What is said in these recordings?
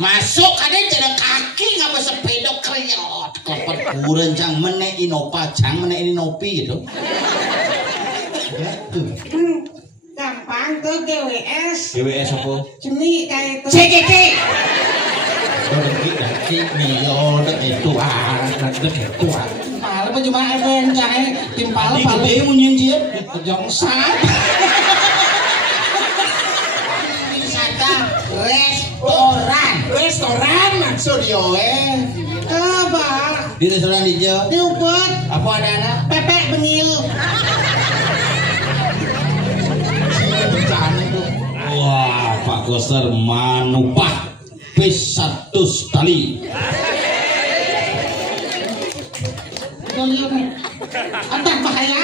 Masuk kadang jalan kaki ngapa sepeda kriot. Kopet kuren cang menek inopa cang menek inopi itu. Gampang tuh GWS. GWS apa? Cumi kayak itu. CGT. Ki mio dek itu dek itu Timpal apa cuma event kayak timpal apa gede munyin dia jongsat. Wisata restoran maksud yo apa di restoran hijau di Ubud apa ada anak pepek bengil. wah Pak Koster manupah bis 100 tali Antar bahaya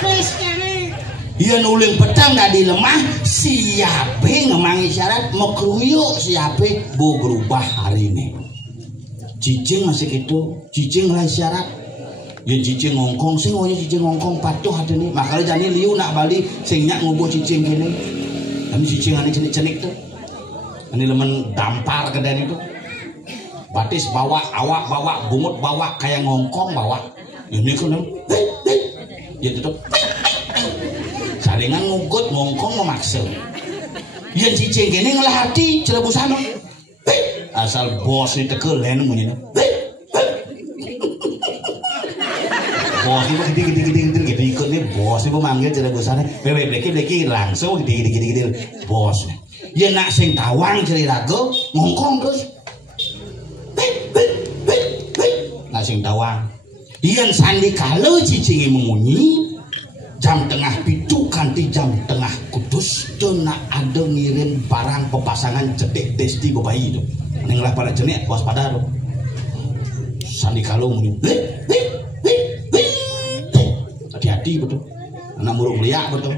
bis kami iya nuling pedang gak dilemah siape ngemangi syarat mau keruyuk siape bu berubah hari ini cicing masih gitu cicing lah syarat ya cicing ngongkong sing ngonya cicing ngongkong patuh hati nih makanya jani liu nak balik sing nyak ngubuh cicing gini ini cicing ane cenik-cenik tuh ini lemen dampar kedan itu batis bawa awak bawa bungut bawa kayak ngongkong bawa ini kan ya tutup salingan ngugut ngongkong memaksa yang cicing gini ngelahati celebusan asal bos ini tekel lain bunyinya bos ini gede ikut nih bos ini memanggil celebusannya bleki langsung gede bos ya nak sing tawang ceritaku ngongkong terus nak sing tawang iyan sandi kalau cicingnya mengunyi jam tengah pitu kanti jam tengah kudus itu nak ada ngirim barang pepasangan cedek desti bebayi itu nenglah pada jenek waspada tuh sandi kalau mengunyi hati-hati betul anak burung liak betul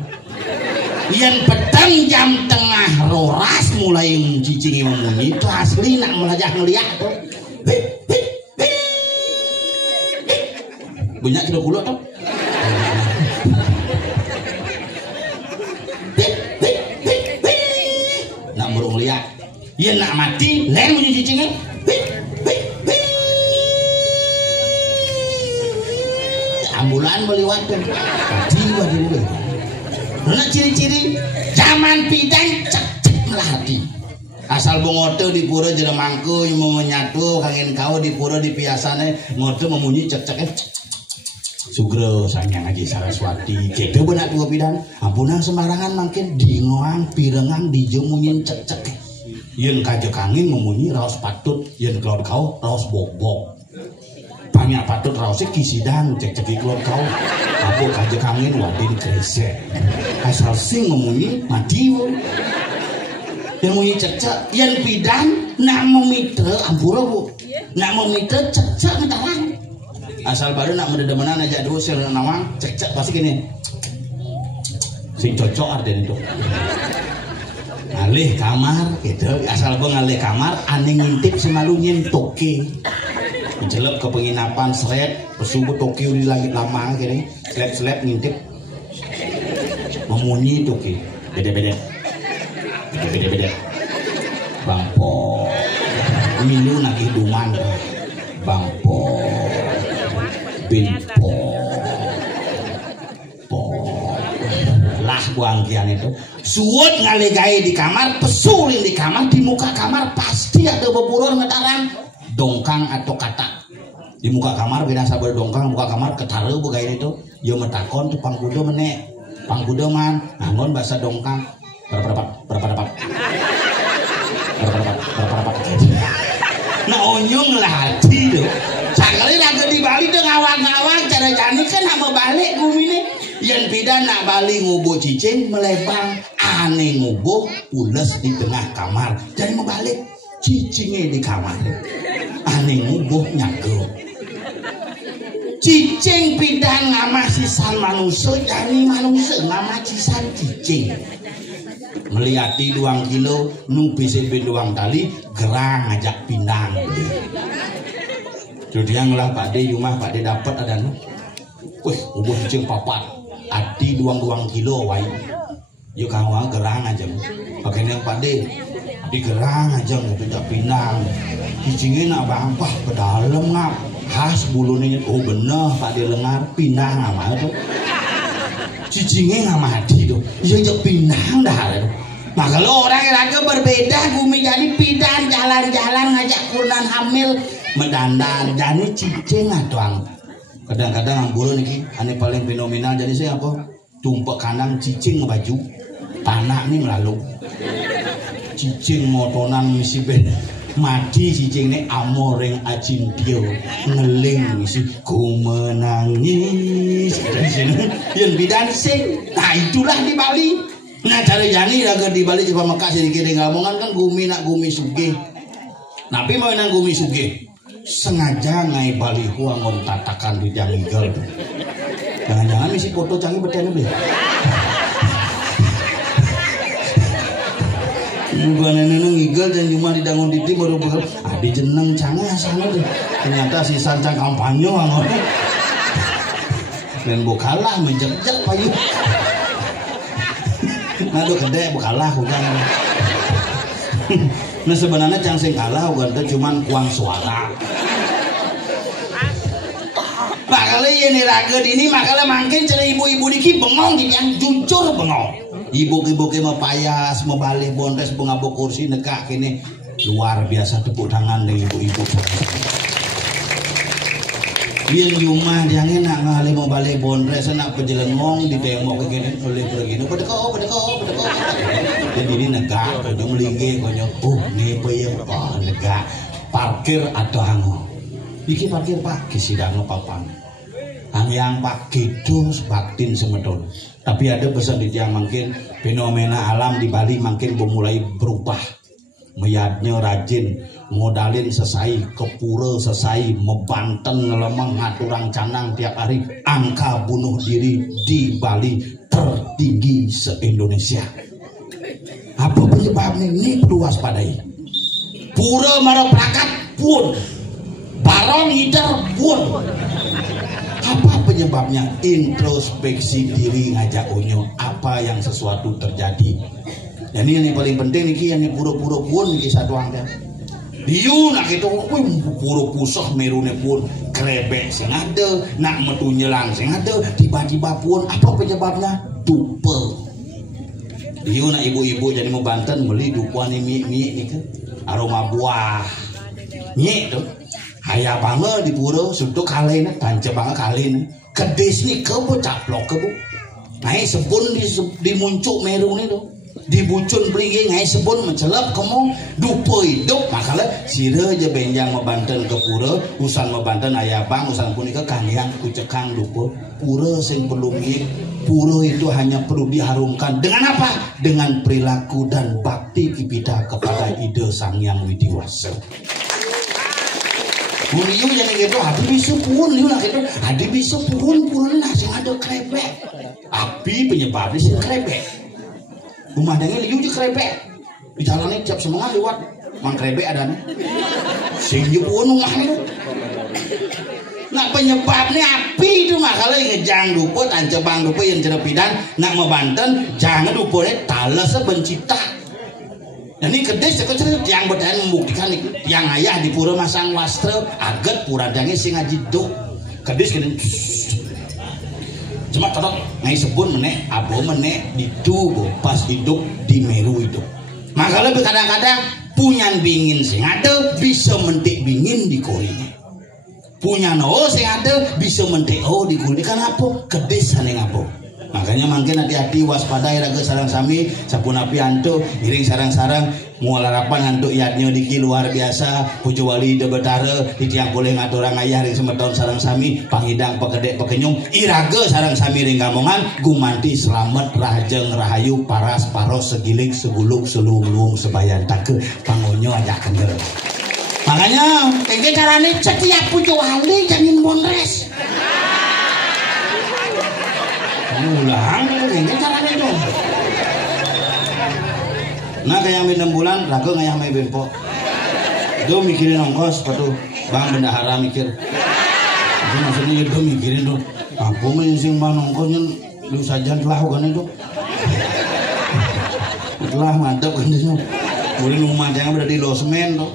iyan petang jam tengah roras mulai cicingi memunyi itu asli nak melajah ngeliak tuh banyak tidak kulo tuh nak burung liak iyan nak mati lain bunyi cicingi ambulan meliwatkan jiwa dulu nah ciri-ciri zaman pidan cek melati asal bongoto di pura jena mangku mau menyatu kangen kau di pura di piasane ngoto memunyi cek sugro sanyang aja Saraswati gitu benak tua pidan ampunan sembarangan makin di ngoang pirengang di jemunyin cek yen kajek angin memunyi raos patut yen kelor kau raos bobok banyak patut rausnya kisidang cek-ceki keluar kau apa kajek angin wadin kresek asal sing memunyi mati yang munyi cek-cek yang pidan nak memite ampura bu nak memite cek-cek ngetarang asal baru nak mendedemenan aja dulu sel nawang cek-cek pasti gini sing cocok ada itu alih kamar gitu asal bang alih kamar aneh ngintip semalu nyentoke jelek ke penginapan seret pesubuh Tokyo di langit lama gini seleb ngintip memunyi Tokyo beda-beda bangpo milu nak hiduman bangpo binpo lah buangkian itu suut ngalegai di kamar pesulin di kamar di muka kamar pasti ada beburur ngetarang dongkang atau kata di muka kamar beda sabar dongkang muka kamar ketaruh begain itu yo metakon tuh pangkudo menek pangkudo man angon bahasa dongkang berapa dapat nah onyong lah hati tuh sekali lagi di Bali tuh ngawang-ngawang cara jani kan nama balik bumi nih yang beda nak Bali ngubuh cicing melebang aneh ngubuh pules di tengah kamar jadi mau balik cicingnya di kamar aneh ngubuh nyago cicing pidan ngama sisan manusia jadi manusia ngama sisan cicing melihati 2 kilo nubi sepi 2 tali gerang ngajak pindang jadi yang lah Pak D rumah Pak D dapat ada nu wih ngubuh cicing papat ati 2 kilo wai yuk kawang gerang aja pakai yang Pak D digerang aja gitu jak pinang cicingin abang wah ke dalam ngap khas bulunya oh bener pak di lengar pinang sama itu cicingin nggak mati tuh ya jak pinang dah itu maka lo orang raga berbeda gumi jadi pidan jalan-jalan ngajak kunan hamil mendandan jadi cicing atuang kadang-kadang bulu nih ane paling fenomenal jadi saya apa tumpek kanang cicing baju tanah nih melalui cicing motonan misi ben mati cicing ini amoreng acindio ngeling misi ku menangis dari sini yang bidan sing nah itulah di Bali nah cari jani raga di Bali coba Mekah sedikit ngomongan kan gumi nak gumi suge tapi mau nang gumi suge sengaja ngai Bali huangon tatakan di Jamigel jangan-jangan misi foto canggih bertanya beli bukan nenek ngigel dan cuma didangun di tim baru bakal adi jeneng canggih sana tuh ternyata si sancang kampanye angor dan bukalah menjejak payu ngadu gede bukalah bukan nah sebenarnya cang sing kalah bukan tuh cuman kuang suara makanya ini raga ini makanya makin cari ibu-ibu diki bengong yang jujur bengong ibu-ibu ke mau payas mau balik bondes bunga kursi nekak kini luar biasa tepuk tangan dari ibu-ibu biar rumah dia enak ngali mau balik bondes enak pejelengong di tembok begini boleh begini bedeko jadi ini negak konyol melinggi konyol nih peyem negak parkir atau hango iki parkir pak kisidang papan yang pak gitu batin semedon tapi ada pesan di tiang makin fenomena alam di Bali makin memulai berubah meyadnya rajin modalin sesai kepura sesai membanten ngelemeng ngaturang canang tiap hari angka bunuh diri di Bali tertinggi se-Indonesia apa penyebabnya ini perlu waspadai pura maraprakat pun barong hider pun apa penyebabnya introspeksi diri ngajak unyu apa yang sesuatu terjadi dan ini yang paling penting nih yang pura-pura pun nih satu angka diu nak itu pura pusah merune pun krebek sing ada nak metu nyelang sing ada tiba-tiba pun apa penyebabnya dupe diu nak ibu-ibu jadi mau Banten beli dupuan ini mie nih aroma buah nyek tuh ayah banget di pura suntuk kalian tancap banget kalian kedes nih kebu caplok kebu naik sebun dimuncuk meru nih tuh dibucun pelinggi ngai sebun mencelap kamu dupo hidup makanya sira aja benjang membanten ke pura usan membanten ayah bang usan punika kalian kucekang dupo pura sing perlu pura itu hanya perlu diharumkan dengan apa dengan perilaku dan bakti kita kepada ide Sang Hyang Widiwasa. Muriu jadi gitu, hati bisu pun, liu nak gitu, hati bisu pun lah, sing ada krebek, api penyebabnya sing krebek. Rumah dengil liu di krebek, di jalannya tiap semangat lewat, mang krebek ada nih, sing pun rumahnya. Nak penyebabnya api itu makanya ngejang dupo, tancebang dupo yang cerepidan, nak membanten, jangan dupo deh, talas sebencita. Dan ini kedes aku cerita tiang berdahan membuktikan tiang ayah di pura masang wastra agar pura dange sing ngajido kedes kene cuma tetap ngai sebun menek abo menek itu pas hidup di Meru itu maka lebih kadang-kadang punyan bingin sing ada bisa mentik bingin di korinya punya no sing ada bisa mentik di kori kenapa kedes ane ngapo makanya makin hati-hati waspadai raga sarang sami sapun api antuk iring sarang-sarang mual harapan antuk yadnya diki luar biasa puju wali de betara tiang boleh ngaturang ayah ring semeton sarang sami panghidang pekedek pekenyung iraga sarang sami ring gamongan gumanti selamat rahajeng rahayu paras paros segiling segulung selulung sebayan take pangonyo ajak kendel makanya kengke carane setiap puju wali jamin monres ulang ini caranya dong. Nah kayak 6 bulan ragu ngayah main bempo. Itu mikirin ongkos, patuh bang bendahara mikir. Itu maksudnya itu mikirin tuh. Aku menyising bang ongkosnya lu saja telah kan itu. Telah mantap kan itu. Mulai rumah jangan berada di losmen tuh.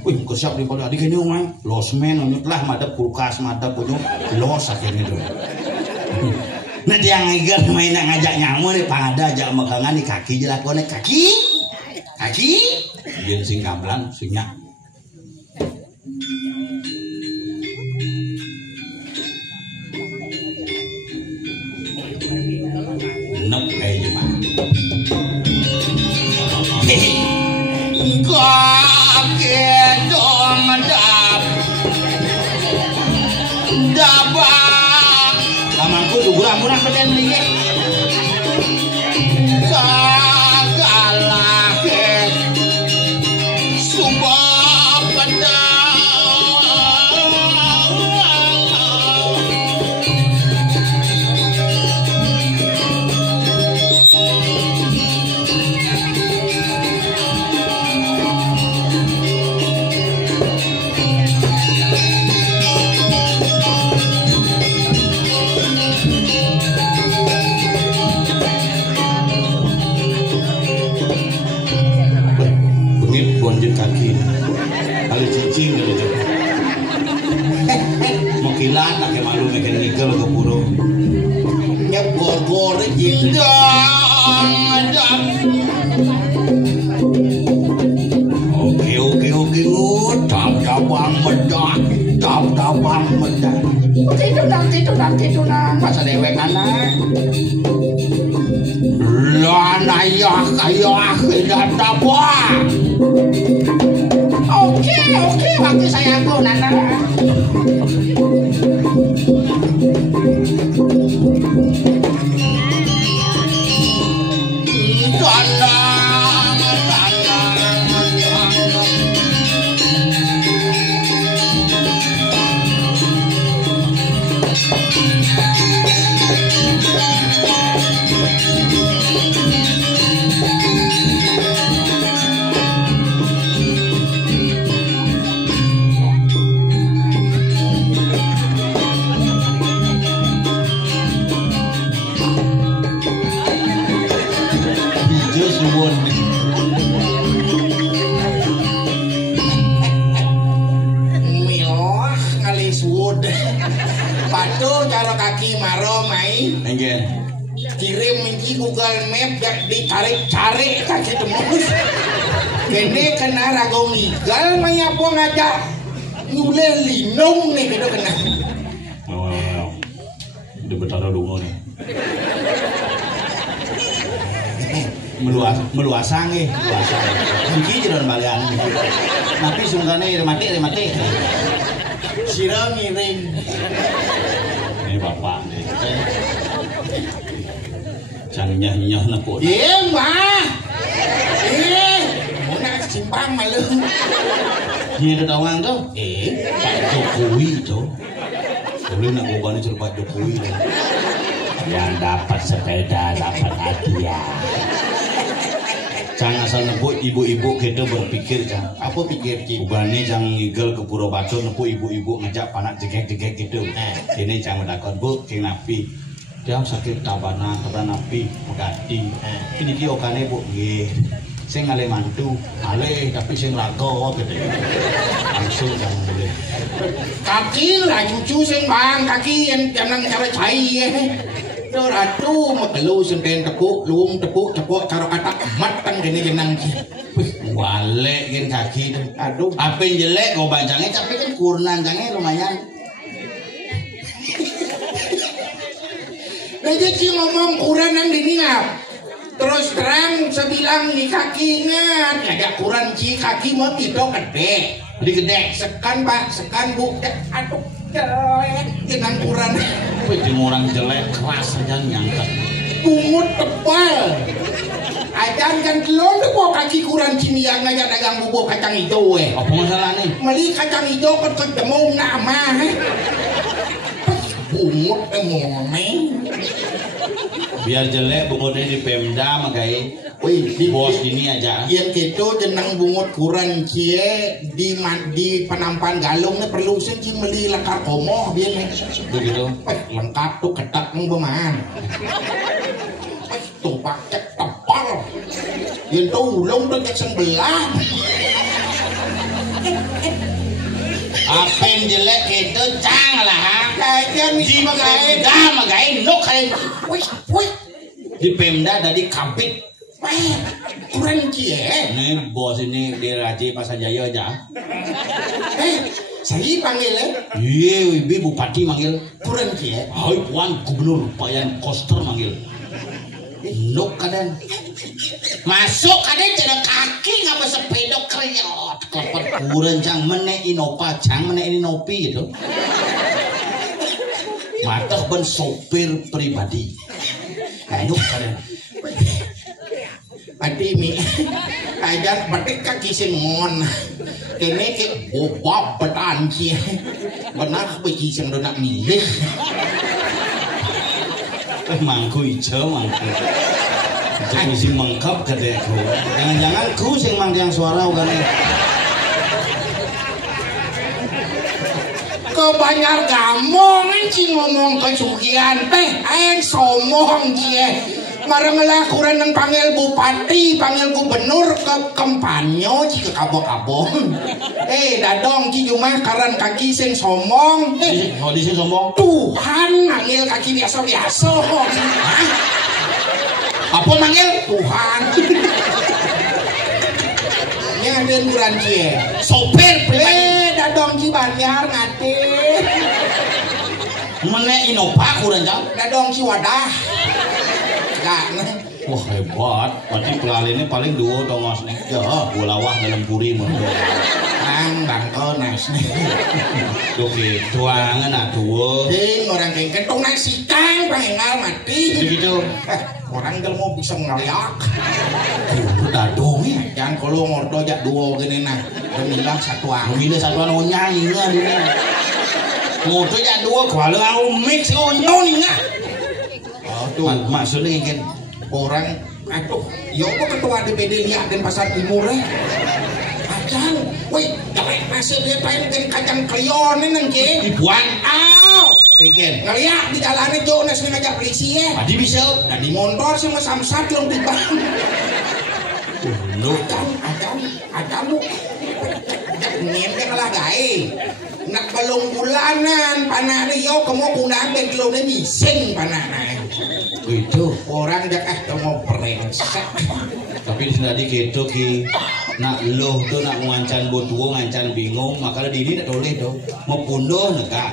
Wih, kesiap di pada adik ini rumah losmen, lah madep kulkas, madep punya los akhirnya tuh. Nah dia ngeger main ngajak nyamuk nih, pada ajak megangan di kaki jelakonnya kaki, dia sing gamblang, singnya. Enak kayak gimana? Kaki dong dabang, kamarku duguran beden liye. Segala subah bonjek kaki kali cicing gitu mau kilat pakai malu makin nikel ke puro nyebor-bor gitu oke dabang medah tidur masa dewek anak lana ya kayak tidak dabang. Oke, waktu saya aku nana. Patuh cara kaki maro mai kirim minci Google Map ditarik-tarik kaki tembus kene kena rago migal maya po ngajak nyule linong nih gitu kena udah betara dungo nih meluasang minci jalan balian tapi sungkane remate sirang ngiring ini bapak nih jangan nyah nak kok mbak mau nak simpang malu ini ada tawang tuh Pak Jokowi tuh boleh nak gua nih Pak Jokowi yang dapat sepeda dapat hadiah. Jangan asal nebuk ibu-ibu kita berpikir kan. Apa pikir ki? Ubane jangan ngigel ke Pura Batu nebuk ibu-ibu ngajak panak jegek-jegek gitu. Ini jangan takut bu, keng napi. Dia sakit tabana napi megati. Ini ki okane bu nggih. Sing ngale mantu, ale tapi sing lago gede. Langsung jangan boleh. Kaki lah cucu sing bang kaki yang jangan cara cai. Ratu makelu senten tepuk luung tepuk cara kata matang gini jenang ki. Wale gin kaki tuh. Aduh, apa yang jelek kau bancangnya tapi kan kurnan jangnya lumayan. Jadi si ngomong kurang nang dini ngap. Terus terang sebilang ni kaki ngat ada kurang ci kaki mau itu gede. Di gede sekan pak sekan bu. Aduh. Dengan kurang orang jelek keras aja nyangkat bungut tebal ajan kan telur tuh kaki kurang kimia ngajak dagang bubuk kacang hijau apa masalah nih beli kacang hijau kan ketemu nama bungut emang biar jelek bungutnya di Pemda magai di bos ini aja yang gitu jenang bungut kurang cie di penampan galung nih perlu sih beli lekar komoh biar nih begitu lengkap tuh ketat nung beman tuh pakai tepal Yen to ulung to cek sebelah. Apen jelek itu cang lah. Kayak di magae nok kayak. Wih. Di Pemda dari kabit. Kurang cie. Nih bos ini di Raji Pasajaya aja. Saya panggil iya, ibu bupati manggil. Kurang cie. Hai puan gubernur Payan Koster manggil. Nuk kadang masuk kadang jalan kaki ngapa sepeda kriot klepet kurang cang menek inopa cang menek ini nopi gitu. Matah ben sopir pribadi. Nuk kadang pati mi ajar batik kaki sengon ini ke bobab betan cie benar bagi sing nak milih mangku hijau mangku jadi si mengkap kedeku jangan-jangan ku sing mang yang suara kan kebanyak gamong anjing ngomong kesugihan teh aeng somong cie marang kurang nang panggil bupati, panggil gubernur ke kampanyo ci ke kabo-kabo. Dadong ci cuma karan kaki sing somong. Oh, di sing somong. Tuhan manggil kaki biasa-biasa. Apa manggil? Tuhan. Nya den buran cie. Sopir pribadi. Dadong ci Banjar ngate. Menek Innova kurang jauh. Dadong ci wadah. Wah hebat, berarti pelalini paling dua tongos nih. Ya, bulawah dalam puri menurut. Bangko nice nih. Tuh gitu, angan aduh. Ding orang kayak ketong nasi kang, pengal mati. Begitu. Orang kalau mau bisa ngeliak. Udah dong ya. Jangan kalau ngordo jak dua gini nah. Pemilah satuan. Pemilah satuan nyanyi nggak dia. Ngordo jak dua, kalau aku mix nyanyi nggak. Maksudnya ingin orang aduh ya apa ketua DPD lihat dan pasar timur kacang woi jelek nasi dia pengen kacang kleon nang ke dibuang ingin ngeliat di jalannya jauh nasi ngajak polisi tadi bisa dan di motor sama samsat yang di bang acam lu ngenteng lah gae nak belum bulanan panah yo kamu kunang ben kilo ini sing panah itu orang dak mau brengsek tapi tadi gitu ki nak loh tuh nak ngancan botuo ngancan bingung makanya dini tak boleh tuh mau bunuh neka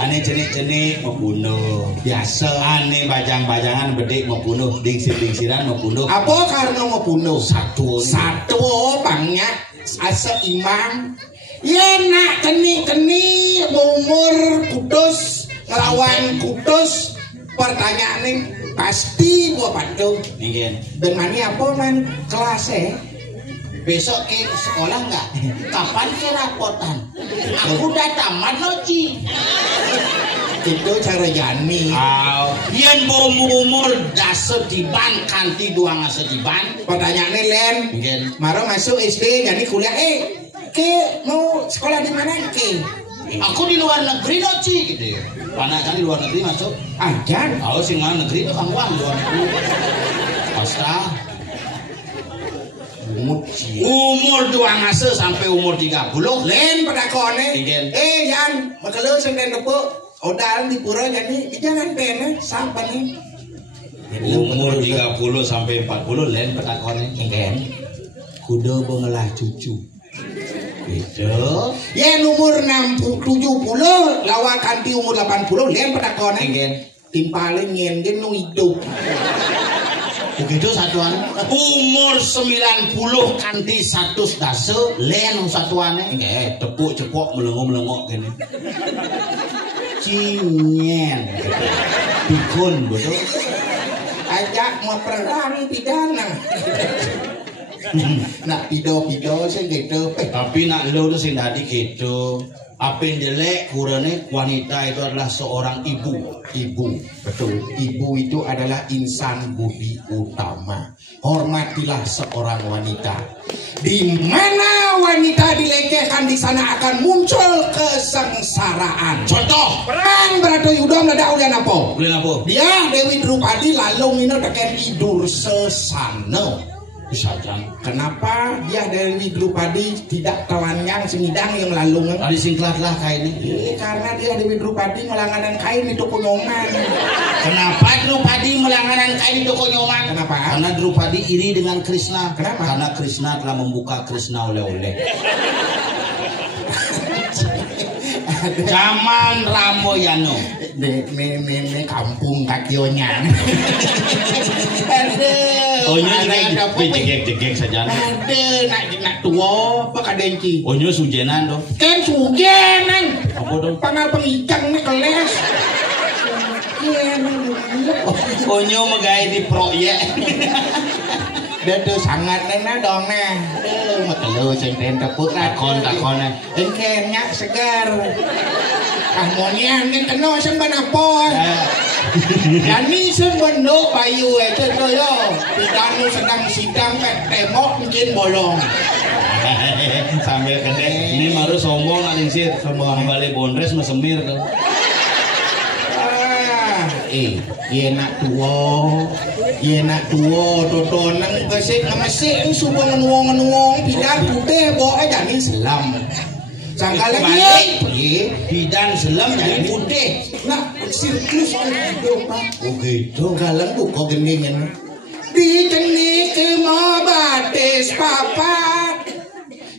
aneh jenik-jenik mau bunuh biasa aneh bajang-bajangan bedik mau bunuh dingsir-dingsiran mau bunuh apa karena mau bunuh satu bangnya asa imam ya nak keni umur kudus ngelawan kudus pertanyaan pasti gua patuh ingin dengan apa man kelas besok ke sekolah enggak kapan ke rapotan aku udah tamat loci itu cara jani yen umur dasar diban kanti dua ngasa diban pertanyaannya len maro masuk SD jadi kuliah ke mau sekolah di mana ke aku di luar negeri loci gitu ya anak kan di luar negeri masuk ajan kalau sing mana negeri itu kangguan luar negeri pasta umur dua ngase sampai umur 30 len pada kone Jan makalo sing den depuk odal di pura jadi jangan pene sampai nih umur 30 sampai 40 len pada kone kudu bengelah cucu itu ya umur 70 lawan kanti umur 80 lian pada kone timpalin nyengen nu hidup begitu satuan umur 90 kanti 100 dase lian satuannya tepuk cepok melengok gini cinyen dukun betul ajak mau perang pidana nak pido sih gitu tapi nak lo tuh sih tadi gitu apa yang jelek kurangnya wanita itu adalah seorang ibu betul ibu itu adalah insan budi utama hormatilah seorang wanita di mana wanita dilekehkan di sana akan muncul kesengsaraan contoh perang Bratayuda meledak ulian apa dia Dewi Drupadi lalu mino teken tidur sesana Sajang. Kenapa dia dari Drupadi tidak telanjang semidang yang lalu? Tadi singklat lah kain ini. Karena dia di Drupadi melangganan kain itu kunyoman. Kenapa Drupadi melangganan kain itu kunyoman? Kenapa? Karena Drupadi iri dengan Krishna. Kenapa? Karena Krishna telah membuka Krishna oleh-oleh. Zaman Ramoyano. Me kampung kakionya. Onyo jegek saja. Nak tua apa kadenci? Onyo sujenan dong. Kan sugenan. Apa dong? Pangal pengicang nih keles. Onyo megay di proyek. Dia sangat nena dong nah. Makelu senten tepuk Takon. Engkenyak segar. Kamunya ini kena semban apa? Yani semban do bayu itu yo. Pidanu sedang sidang tembok mungkin bolong. Sambil kene. Ini baru sombong alinsir. Sombong balik bondres mesemir tuh. Ye nak tuwo totonan kesik ngemesik subuh ngenuong pidan putih bawa aja nih selam. Sangka lagi Bidan selam jadi putih. nak sirklus hidup pak. Oh gitu. Galang buka gendingan. Di jenis kemobates papat.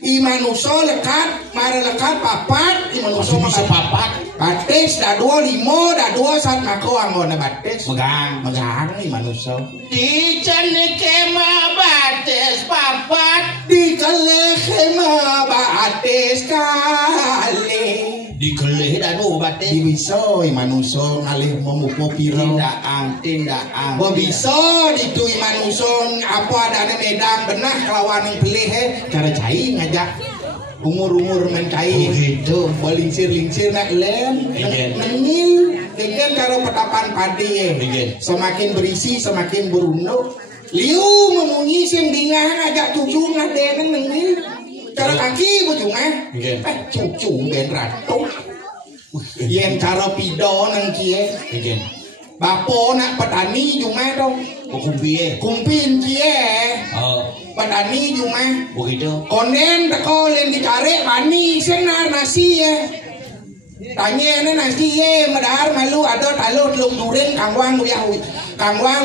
Imanuso lekat, mara lekat papat. Imanuso papat. Batis dah 25 dah 2 saat mako anggona batis. Megang Imanuso. Di jenis kemobates papat. Di keleh kemobates kali. Di geleh dan obatnya. Di bisa Imanuso ngalih memupo piro. Tindakan. Bo bisa ditu Imanuso apa adanya medang benah kelawan yang pelih cara cai ngajak. Umur main kain gitu. Lingsir nak lem nengil dengan karo petapan padi semakin berisi semakin berunduk liu memunyi sim dingah agak cucu ngadeneng nengil cara kaki bujungnya cucu ben ratu yen cara pido nang kie bapo nak petani jumah dong kumpin kie petani jumah begitu. konden teko len dicari bani senar nasi ya tanya nasi ya medar malu ada talut lung during kangwang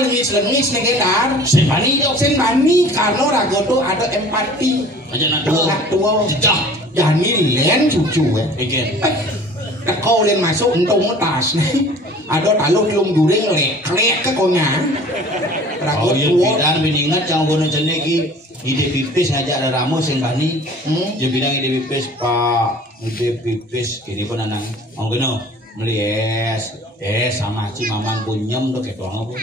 lengis negedar Sen bani dong. sen bani karena rago tuh ada empati Aja nak tua Jejak. jadi len cucu ya Again. teko len masuk untung tas nih ada talut lung during lek ke konya rago Oh iya tua bidan ingat yang bono jene ki ide pipis ngajak ada Ramo sing bani. Dia bilang ide pipis Pak, ide pipis kini pun anang. Mau kena melies. Sama Ci Maman punyem tuh kayak doang apa.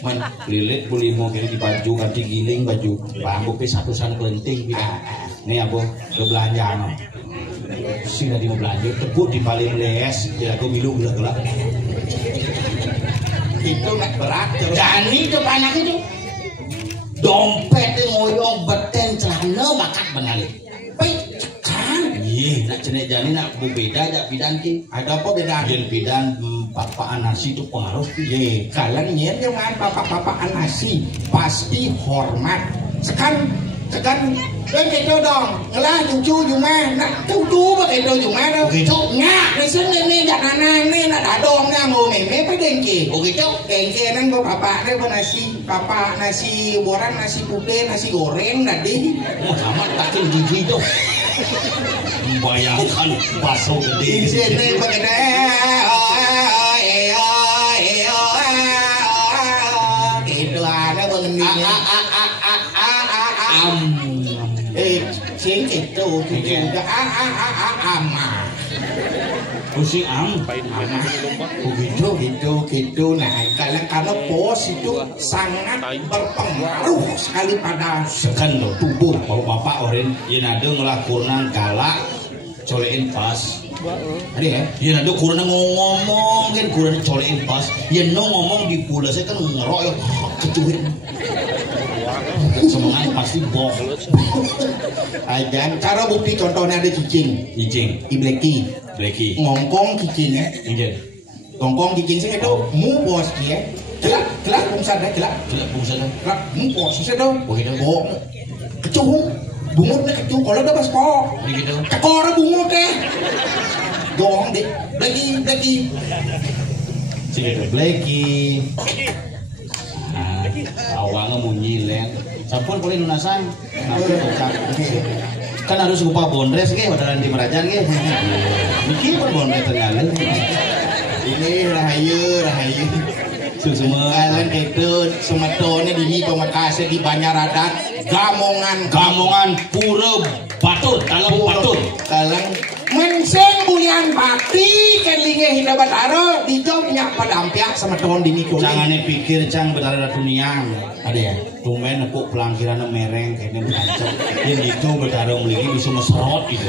Man lilit beli mau kini di baju ganti giling baju. Bang pipis satusan penting bidan. Nih apa belanja no. Si tadi mau belanja tebut di balik melies. Dia aku milu gelak-gelak. itu nak berat Jani itu anak itu. Dompet ngoyong beten celana makat benali. kan Iya, nak jenek jani nak beda jak bidan ki. ada apa beda Yen bidan papaan nasi itu pengaruh ki. ye kalian nyen jangan papa-papaan nasi pasti hormat sekan itu dong ngelah cucu cuma nak cucu pakai itu cuma đâu Begitu. ngak di sini nih jak nanang nih nak dadong nih mau meme apa dengki Begitu. dengki nang go papa deh papa nasi boran nasi putih nasi goreng tadi Muhammad takin gigi tuh. Bayangkan bakso di gede. sini pakai itu ada pengendinya sing itu juga ama Pusing am. gitu nah karena pos itu sangat berpengaruh sekali pada Sekan lo tubuh kalau bapak oren yen ada ngelakunan galak colekin pas. ada ya Yen ada kurang ngomong kan kurang colekin pas. Yen no ngomong di pula saya kan ngeroyok kecuhin. Semangat pasti boh. ajan cara bukti contohnya ada cicing Ijing, Blacky Blacky. ngongkong cicingnya Ijing. ngongkong cicing sih itu mu bos ya Gelak bungsa dah gelak. Gelak bungsa dah. Gelak kok susah dah. Begitu. Oh. Kecung. Bungutnya kecung kalau dah bas kok. Begitu. Cekor bungut deh. Doang deh. Lagi. Sige Blacky. Awangnya munyi len. Sampun boleh lunasan. Kan harus lupa bondres ke padahal di Merajan ke. Mikir pun bondres ternyata. Ini rahayu. Semua Kalian itu semetone di Pemakase di Banyaradat Gamongan Pura Batur Talang Batur Talang menseng bulian bakti kelinge hina bataro di jom nyak padampiak semeton di Niko. Jangan pikir cang betara ratu niang. Ada ya. Tumben nepuk pelangkiran mereng kayaknya berancok. Yang itu betara meliki bisa meserot gitu.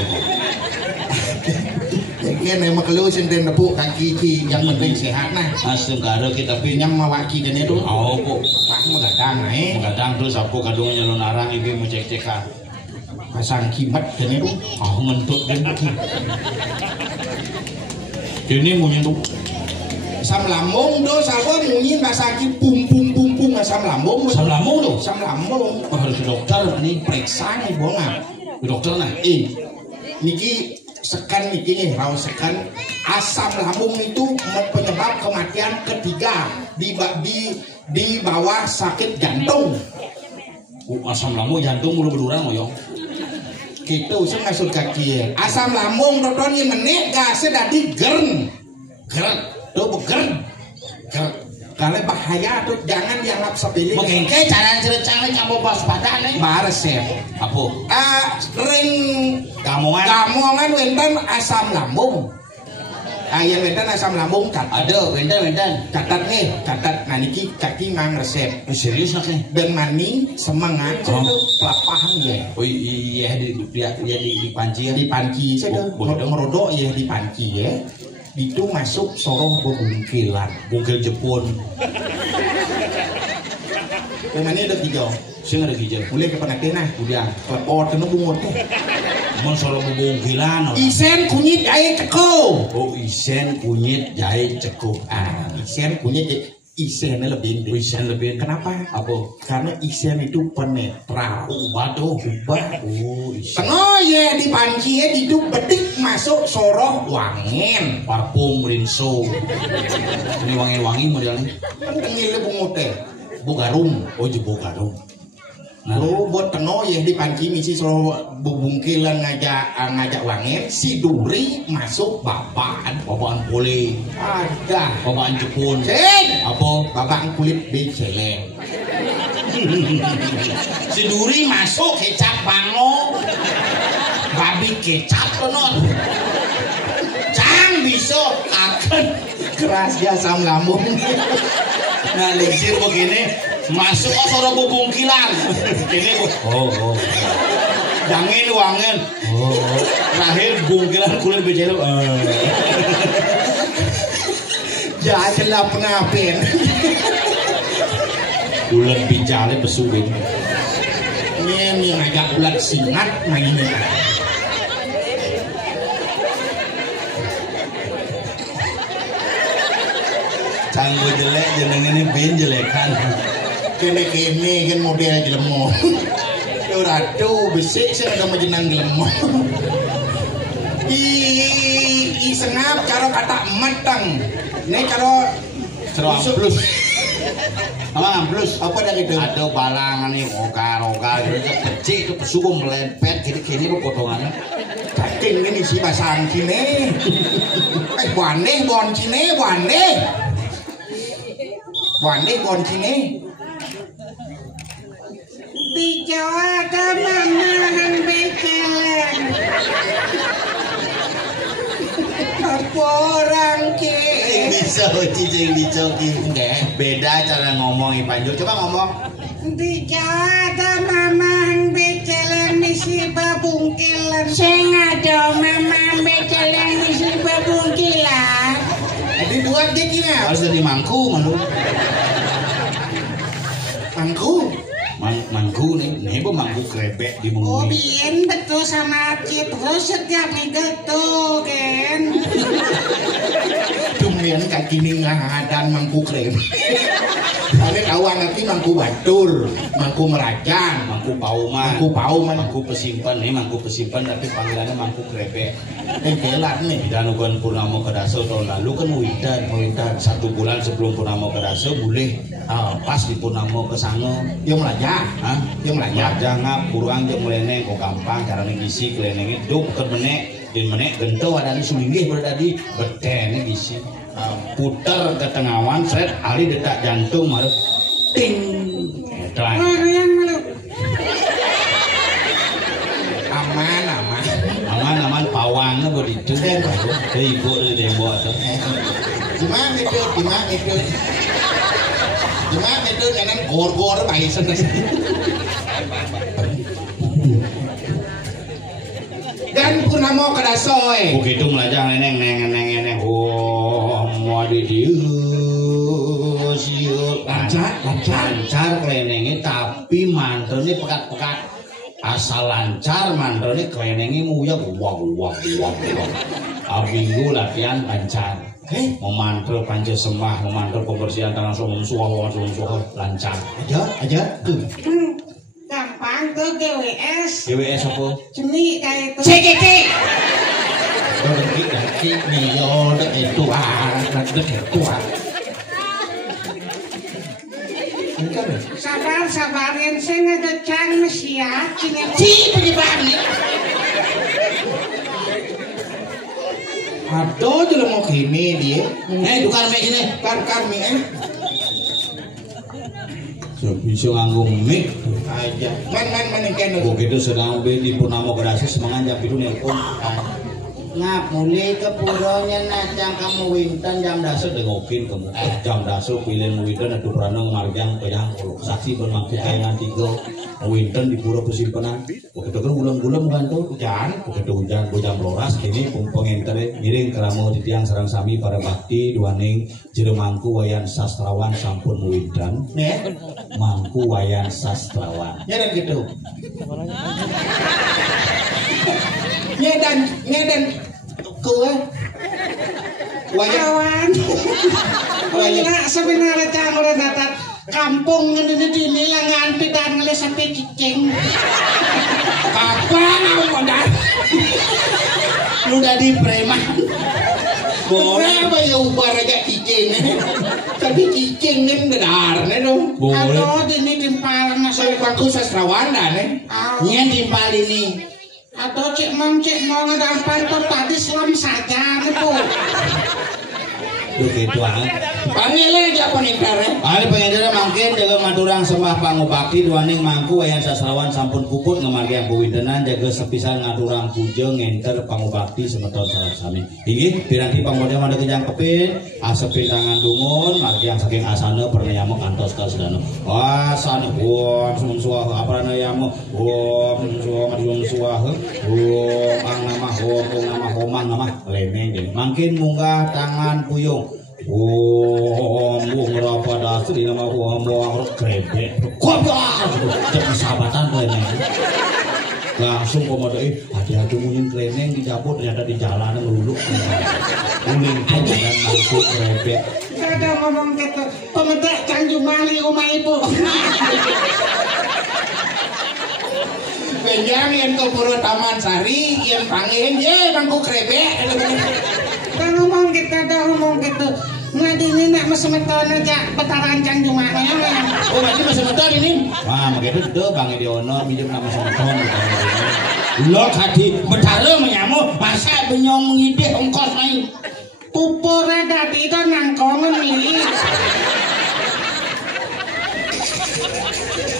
Kan emang kalau senden nepuk kaki yang penting sehat nah. Asal karo kita Pinyam mawaki dan itu. Oh kok Pak mengadang kadang terus aku kadung nyalon arang ini mau cek-cekan. pasang kibat dan itu. Oh mentut dan ini mau nyentuh. Sam lambung do sabar munyin basaki pum asam lambung. Asam lambung do. Asam lambung. Oh, harus ke dokter Ini periksa nih bonga. ke dokter nah. Niki sekan niki nih raus sekan asam lambung itu penyebab kematian ketiga di bawah sakit jantung. Asam lambung jantung udah berdurang moyong. Gitu saya maksud kaki asam lambung roton yang menek gasnya dadi gern tuh begern kalau bahaya tuh jangan dianggap sepele. Mengengke cara cerecang campur waspada nih. Resep Apa? ring Gamongan wenten asam lambung. Yang wenten asam lambung Aduh, wenten. catat nah niki kaki mang resep Serius nak nih? dan mani semangat Oh. itu pelapahan ya Oh iya di panci ya. di panci saya Oh, merodok ya di panci ya itu masuk soroh bebungkilan Bungkil Jepun. dan mani ada hijau Sing ada hijau. mulai ke penaknya nah Udah. klepot kena bungutnya Mau soro bubungkilan. isen kunyit air ceko Oh isen kunyit jahe cekup. isen kunyit isen lebih Isen lebih. kenapa Apa? karena isen itu penetral Ubah tuh. ubah Oh isen. tengah ya di panci ya itu betik masuk soroh wangen Parfum rinso. Ini wangi-wangi modelnya. tengil bungutnya bugarum Oh jebuk garum. lo buat tengah ya di panci misi soroh bubungkilan ngajak wangen si duri masuk babaan Babaan pole. ada Babaan Jepun. Ceng Apa? babaan kulit beceleng Si duri masuk kecap bango. Babi kecap konon. Cang bisa akan keras ya asam lambung. nah lisir begini masuk soro bubungkilan. Ini Oh. wangen. Oh. Terakhir bungkilan kulit bejelek. Ya gelap ngapain Bulan bicara besuin. ini ngajak ulat singat mainnya Canggo jelek jenengan bin jelekan. kene kan model jelemo ratu besik sih ada majenang jelemo i sengap karo kata matang ini karo Cerah plus. Apa plus? apa dah gitu Ada balangan nih roka gitu kecil itu pesuku melempet gini potongannya. cacing ini si basang kini buane bon kini buane bon kini di Jawa ada manahan beceleng apa orang ke Bisa cicing dicoki enggak beda cara ngomong Ipanjur coba ngomong Di Jawa ada mamang beceleng misi babungkilan. Sing ada mamang beceleng misi babungkilan. jadi buat dia kini harus dari mangku malu mangku mangku nih mangku krebek di Oh bumi bien betul sama Cipro setiap minggu tuh kan. tumben kaki ini ngadan mangku krem Ane kawan nanti mangku batur, mangku merajang, mangku pauman, mangku pesimpan tapi panggilannya mangku krepek. Gelar nih. Dan ugan Purnama Kedaso tahun lalu kan Widan 1 bulan sebelum Purnama Kedaso boleh pas di Purnama kesana. Yang melajak, yang melajak. Jangan kurang yang meleneng kok gampang caranya ngisi kelenengnya duk kemenek dan menek gento ada di sulinggih berada di betene ngisi. Putar ke tengawan, seret ali detak jantung marut ting. Yang malu. Aman pawangnya begitu deh. Ibu dia buat tuh. Gimana itu jangan gor bayi seneng. Dan Purnama Kedaso begitu melajang neneng mau di siul lancar kelenengnya tapi mantranya pekat-pekat asal lancar mantranya kelenengnya muyang wah abinggu latihan lancar memantra panca sembah memantra pembersihan tanah sumum suah lancar aja Gampang tuh GWS apa? Ceni kayak itu CGT sabarin saya ngedecang mesia penyebab aduh jadi mau kini dia tukar mic sini kami bisa nganggo mic aja man kan begitu sedang di Purnama Kedaso semangat jam itu nelpon ngap mulai ke puronya najang kamu winten jam dasar dengokin kamu jam dasar pilih winten atau pernah ngarjang kejang saksi bermangku kayangan 3 winten di pura Pesimpanan begitu kan bulan-bulan bantu hujan begitu hujan jam loras ini pengentere ngiring keramu di tiang sarang sami para bakti duaning jero mangku wayan sastrawan sampun winten mangku wayan sastrawan ya dan gitu nyedan kowe kawan wala sebenarnya cara datat kampung ini lengan pidan ngeles sampai cicing kapan aku dah lu udah di preman boleh apa ya ubah aja cicing tapi cicing nih benar nih dong aduh ini timpalan saya bangku sastrawan dah nih nyen timpal ini atau cik mong ngedampar tuh tadi selam saja nih bu begitu panggilnya aja peningkar Ali pengendara mangkin jaga maturang sembah pangubakti duaning mangku wayan sastrawan sampun puput ngemargiang buwintenan jaga sepisan ngaturang puja ngenter pangubakti semeton sarang sami inggih piranti panggoda manda kejang kepin asepin tangan dungun margiang saking asana pernyamu kantos kasedana asana sumun suah aparana yamu sumun suah ang nama homang nama lemeng mangkin munggah tangan puyung berapa dasar di nama buang krebek kobar jadi sahabatan kalian langsung komodoi hati-hati mungkin kalian dijabut ternyata di jalanan meluluk uling aja dan masuk krebek ada ngomong gitu pemedak Tanjung Mali rumah ibu Benjang yang ke Pura Taman Sari yang panggil bangku krebek ngomong gitu ngadini nak mesemeton aja betaran Tanjung Mali berarti mesemeton ini wah begitu tuh Bang Idiono minjem nama semeton lo hati betara menyamu masa benyong mengidih ongkos main pupur ada di itu nangkongan ini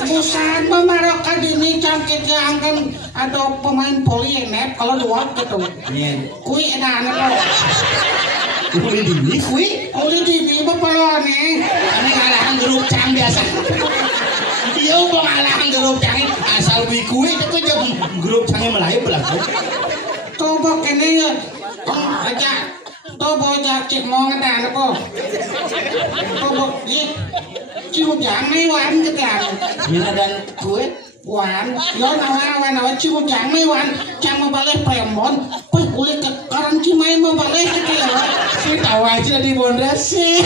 busan memarokkan ini cangkit yang kan ada pemain poli net kalau dua gitu kui ada anak Kuli dini bapak lo nih ini ngalahan grup cang biasa iya pengalahan grup cang asal beli kue itu aja grup cangnya melayu berlaku tobo kene ya aja tobo aja cik mau ngedan apa tobo iya cium jangan wan kedan mina dan kue wan yo nawan cium jangan wan cang mau balik premon kulit ke orang cimai mau balik ke si tahu aja di Bondas sih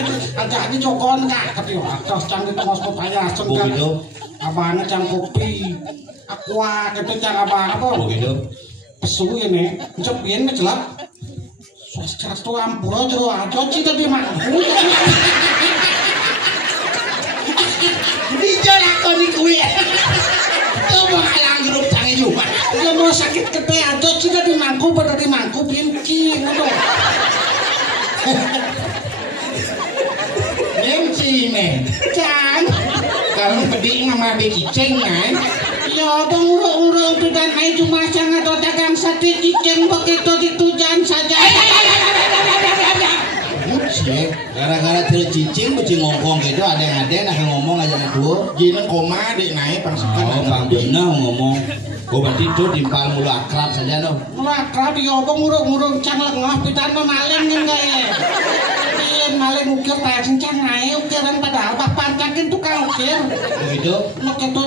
itu ada di cokon kak tapi atas cang di tengah pepaya begitu abana cang kopi aqua gitu cang apa begitu pesu ini cepin celap secara tu ampura jero aja cita di mana Dijol lakoni kuwi. Coba kalang grup cange Jumat. ya mau sakit kete aja cita di mangku pada di mangku pinci ngono Nemci men. can Kalau pedih nama bekiceng kan. ya bang urang dan ai cuma sangat dagang sate cicing begitu ditujan saja gara-gara terus cicing beci ngomong gitu ada yang ngomong aja ngadu Jinan koma dek naik pangsekan. oh bang Dina ngomong oh berarti itu timpal mulu akrab saja loh akrab ya bang urang cang lengah pitan maling enggak ya iya maling ukir tayang sencang naik ukiran padahal papan cangkin tukang ukir begitu nek itu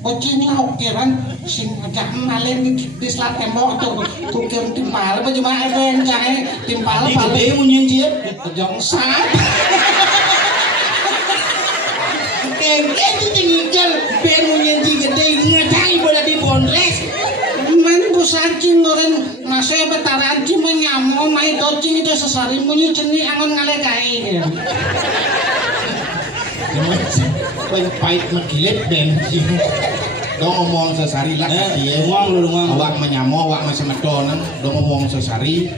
bocinya ukiran sing agak maling di selat tembok tuh ukir timpal apa cuma ada yang cang timpal di paling gede munyin dia jongsak Kengken ditinggal ben munyin gede ngetai bola di Bondres. men busancing goreng masih betaranci menyamo mai docing itu sesari munyi ceni angon ngalekai Pahit megilit bensin. Dong ngomong sesari lah dia. ngomong Awak menyamo, awak masih medonan. Dong ngomong sesari.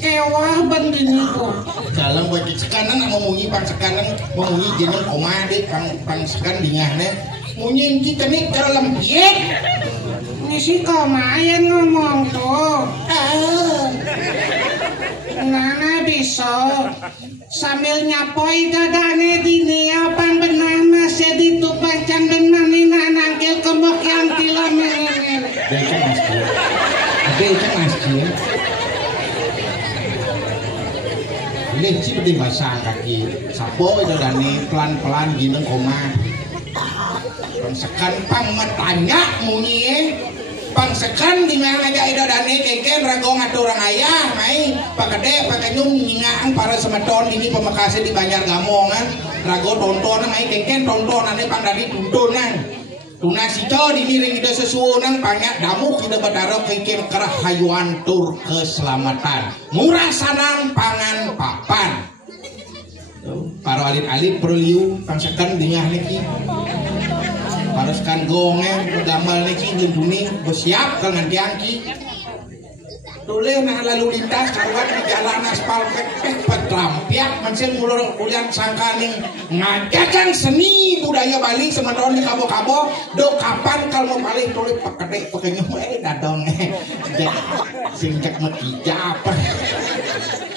kewah bandini kok Dalam buat sekanan memunyi pang sekanan memunyi jeneng koma deh pang sekan dingahnya. Munyin kita nih dalam piet. misi komayan ngomong tuh Nana bisa sambil nyapoi dadane dini apang benah masih ditupacang benah nina nangkil kembok yang tilam ini Ada itu masjid. Ini sih berdiri basah kaki. Sapo itu dani pelan-pelan gini koma. Pangsekan pang tanya munyi pangsekan di mana aja itu dani kengken rago ngatur orang ayah mai pakade pakanyum nyingang para semeton ini pemakasih di Banjar Gamongan rago tontonan mai kengken tontonan ini pang dari tuntunan tunas itu dimiring itu sesuunan banyak damu kita berdarah kengken kerah hayuan tur keselamatan murah sanang pangan papan para alit-alit perlu pangsekan dingah niki haruskan gongeng gambar niki jenduni bersiap dengan diangki Tule nah lalu lintas karuan di jalan aspal pek petrampiak mencen mulur kulian sangkaning ngajakan seni budaya Bali sementara di kabo-kabo do kapan kalau mau balik tule pakade pakenya dadong singkat metija apa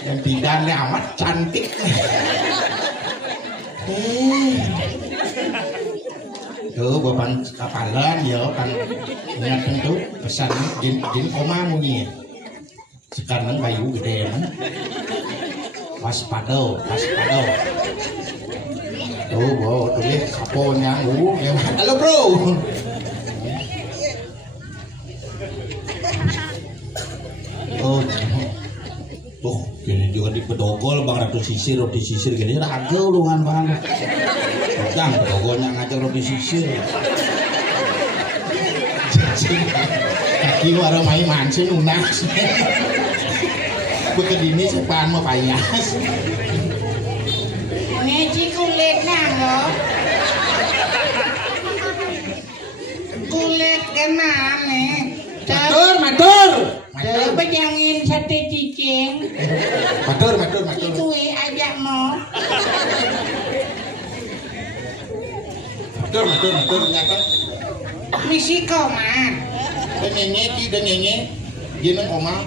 yang bidannya amat cantik tuh bapak kapalan ya kan ingat tentu pesan jin koma munyi sekarang bayu gede kan waspada tuh bawa tulis saponya ya halo bro oh gini juga di pedogol bang ratu sisir roti sisir gini raga luan bang yang pedogolnya ngajak roti sisir kaki warna main mansin unas bekedini sepaan mau payas Ngeci kulit nanggo kulit kenane matur pejangin sate cicing matur Ikui ajak mau matur nyata misi koma dengenge jeneng koma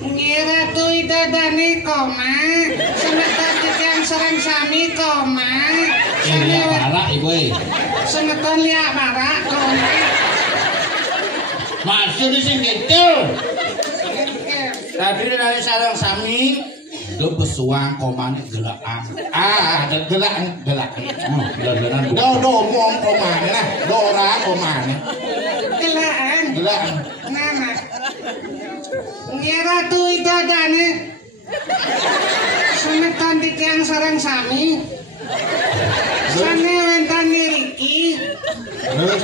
ngira tuh idadane koma semeton yang serang sami koma lihat parah ibu semeton liak barak koma Masuk di sini gitu. Tadi dari sarang sami do pesuang koman gelaan gelaan gelaan do mong komane nah dora komane gelaan nana ngira tuh idadane semeton yang wani. Sane wentan Riki. Terus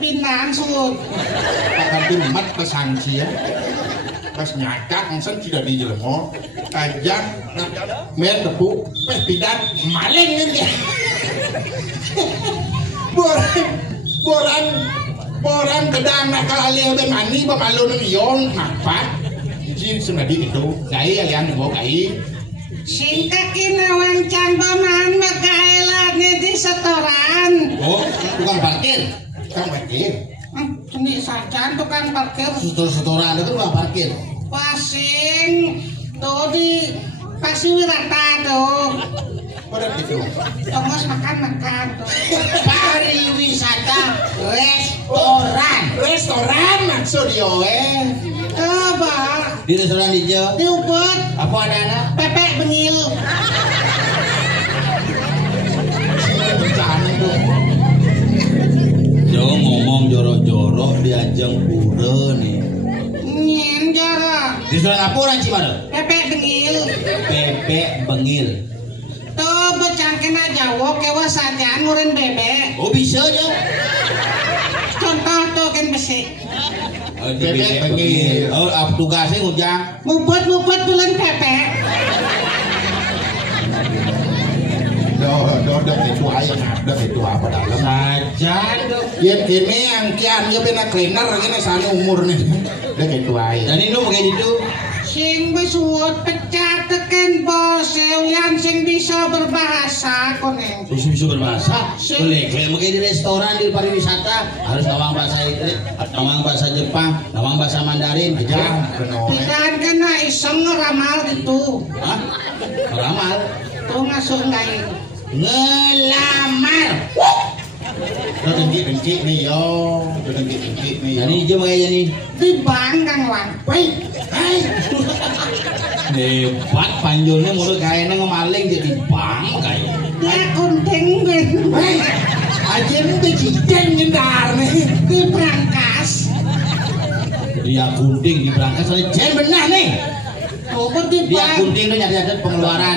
Pindahan sud. ganti mat ke sanksi ya. Pas nyacak langsung tidak di jelemo. Kajang men tepuk pidan maling ini. Boran gedang nak kalih be mani pemalu nang iong mapat. Izin sunadi itu. Gai alian bawa gai. Sing kakinawan can pamahan makaelatnya di setoran. Oh, tukang parkir. Kang parkir. Ini saja tukang parkir. Setoran itu tukang parkir. Pasing tuh di Pasiwirata tuh. Pada gitu. Tongos makan tuh. Pariwisata restoran maksud yo Coba di restoran hijau. diubut Apa ada anak? pepek bengil. bencana itu. Jo ngomong jorok-jorok di Ajeng Pura nih. Nyen jorok. Di restoran apa orang Cimanuk? Pepek bengil. Pepek bengil. Tuh becangkin aja wo kewa sajaan ngurin bebek. Oh bisa aja. Contoh tuh kan besi. Bebek bengil. Oh, apa tugasnya ngujang? Mubut bulan pepek. Udah itu aja ada itu apa dalam Saja dong. ya kini yang kian ya benar cleaner ini sana umur nih udah itu aja Dan ini kayak gitu. Sing besut pecah teken bos yang sing bisa berbahasa koneng. Bisa berbahasa. Boleh. Kayak di restoran di pariwisata harus ngomong bahasa Inggris, ngomong bahasa Jepang, ngomong bahasa Mandarin. ya Pidan kena iseng ngeramal gitu. Hah? Ramal. Tuh ngasuh ngai. Ngelamar. udah dengki nih yo udah dengki nih Jadi hijau makanya nih. Di bang Kang Wan. woi hai Hebat panjolnya mulut kayaknya ngemaling jadi bang kayak. Dia kunting ben. woi aja ini tuh ciceng nyendar nih Di berangkas. Dia gunting di berangkas ada jen benar nih. Tuh di Dia bang. gunting tuh nyari pengeluaran.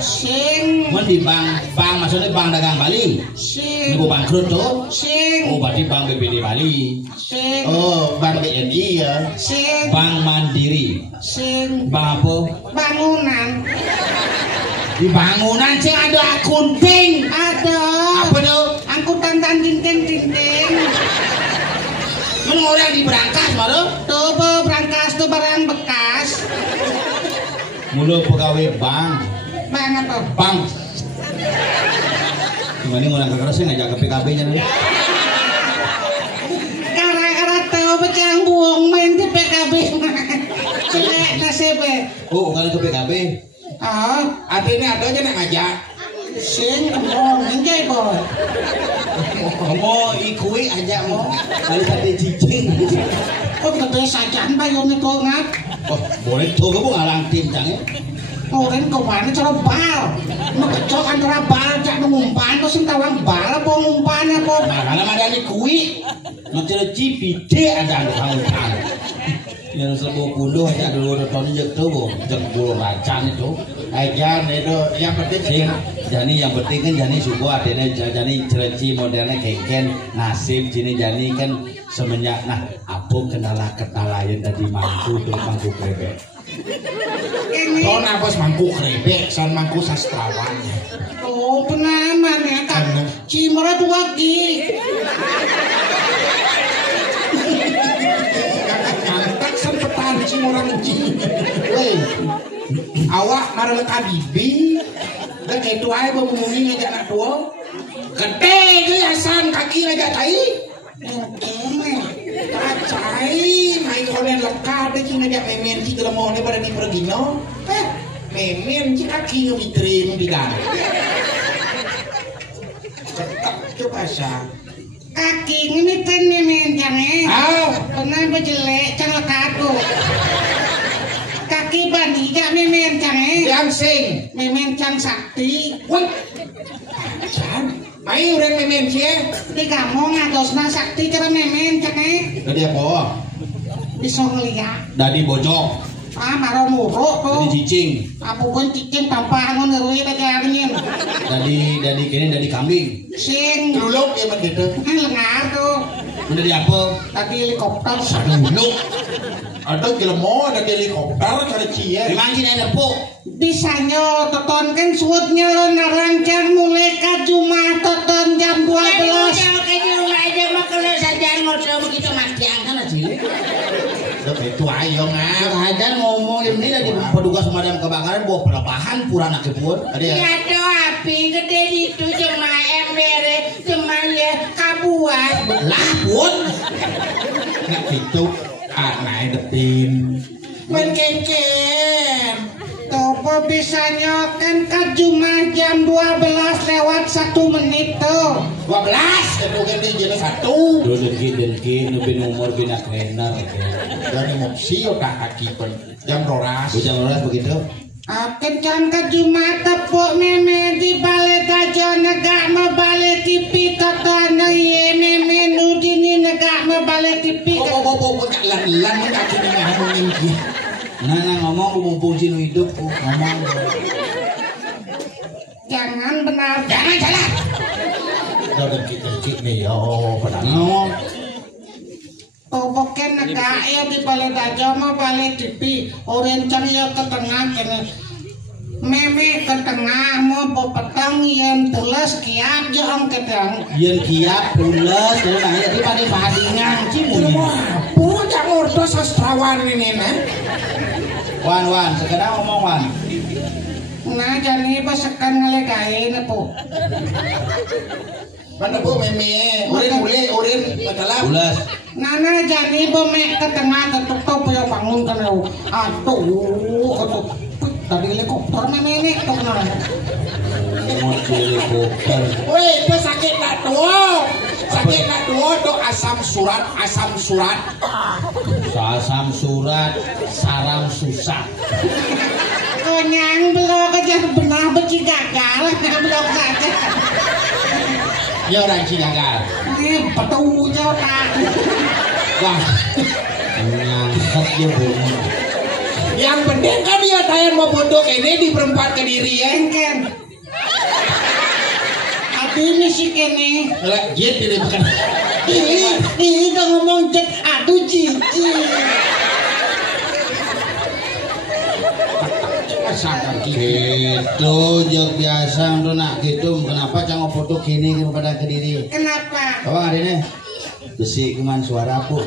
Sing. Mun di bank maksudnya bank dagang Bali. Sing. Ini bangkrut tuh. Sing. Oh berarti bank BPD Bali. Sing. oh ban BNI ya Sing. Bank Mandiri. Sing. Bank apa? Bangunan. Di bangunan sih ada gunting. Ada. Apa tuh? Angkutan dan tinting. Mun orang di berangkas baru. Tuh berangkas tuh barang bekas. Mulu pegawai bank. Bang apa? Bank. Gimana orang kekerasnya ngajak ke PKB-nya nih? Gara-gara tahu pecang buang main di PKB. Celek nasibnya. Oh, bukan ke PKB. Oh, artinya ada aja nak ngajak sing kemong enggak boy. Mau ikui aja mau. Kali tadi cicing. Oh, gede sajaan bayarnya tuh ngat. Oh, boleh tuh kamu ngalang tim canggih. Orang kemana cara bal? Ngecok antara bal cak ngumpan terus tawang bal apa ngumpan apa? Nah, karena ada ikui. Nanti ada cipide ada ngumpan. Yang sebuah punduh aja dulu nonton jek tuh, jek bulu racan itu. aja itu yang penting Sing, jadi yang penting kan jadi suku adanya jadi cereci modelnya kengken nasib sini jadi kan semenjak nah apa kendala yang tadi mangku tuh mangku krepek. Ini kau nafas mangku krebek san mangku sastrawan oh penaman ya kan cimara tuh lagi. ngantak sempetan si orang cing weh awak marah kabibi dan kayak itu aja ngomongin aja anak tua gede gelasan kaki aja tai kacai main konen lekat deh cina aja memen si gelemone pada di pergino memen si kaki ngebitrin bidan coba sah Kaki ini kan memen jangan. aw Kenapa jelek cara kado? Kaki bandi gak memen jangan. yang sing Memen cang sakti. woi can main orang memen sih Di kamu ngadosna sakti cara memen jangan. Jadi apa? Bisa ngeliat. Dari bojok. Maro muruk tuh. Dari cicing. Apa pun cicing tanpa ngono ruwet aja angin. Dari kene dari kambing. Sing Duluk ya begitu. lengar tuh. Dari apa? Tadi helikopter. Duluk. Ada gelemo, ada helikopter, ada cia. Dimangkin ada po. Bisanya toton kan suutnya lo narancang mulai ke Jumat toton jam 12. Kalau kayak di rumah aja mah kalau saja ngobrol begitu mati angkan aja. Udah itu ayo ngap. Ada ngomong ini dari petugas pemadam kebakaran bawa pelepahan pura nak kebun. Ada ya. Ya do api gede itu cuma embere cuma ya kabuan. Lah pun. Nak itu anak depin. Menkeken. Topo bisanya kan ke Jumat jam 12 lewat 1 menit tuh. 12 itu kan di jenis satu. Dulu dengki lebih nomor bina trainer. Dari moksi udah kaki pun jam 12. Bujang orang begitu. Kencang ke Jumat tepuk meme di balai dajo negak me balai TV totono ye meme nudini negak me balai TV. Bobo tak lan kaki ni ngomongin ki. Nah ngomong mumpung sinu hidup ngomong. Jangan benar. Jangan salah. Udah dengki nih yo padahal. Ngomong. Topoken negak ya di balai dajo me balai TV. Orencang ya ke tengah kene. Meme ke tengah mau petang yen pulas kiap jong kedang. Yen kiap pules kalau nanya di padingan cimun. Wah, jangan ordo sastrawan ini nah. Wan sekarang ngomong Wan. Nah jani pasekan ngelegain po. Mana bu meme, urin matalah. Pules. Nana jani bomek ke tengah ketutup ya bangun kan lo. Aduh. Tadi helikopter meme ini tuh kenal. Mobil helikopter. Weh, itu sakit nak tua. Sakit nak tua tuh asam surat. Asam surat, saram susah. Konyang belum kejar benar beci gagal, belum saja. Ya orang Cigagal. Ini petunya tak. Wah, ngangkat dia bunyi. Yang penting kan dia tayang mau bodoh ini di perempat Kediri ya. Engken. Aduh ini si kene. Lah, jet dia bukan. Ini udah ngomong jet. Aduh cici. Sadar Gitu, jok biasa untuk nak gitu. Kenapa jangan foto gini kepada Kediri? Kenapa? Apa hari ini? Besi kuman suara bu.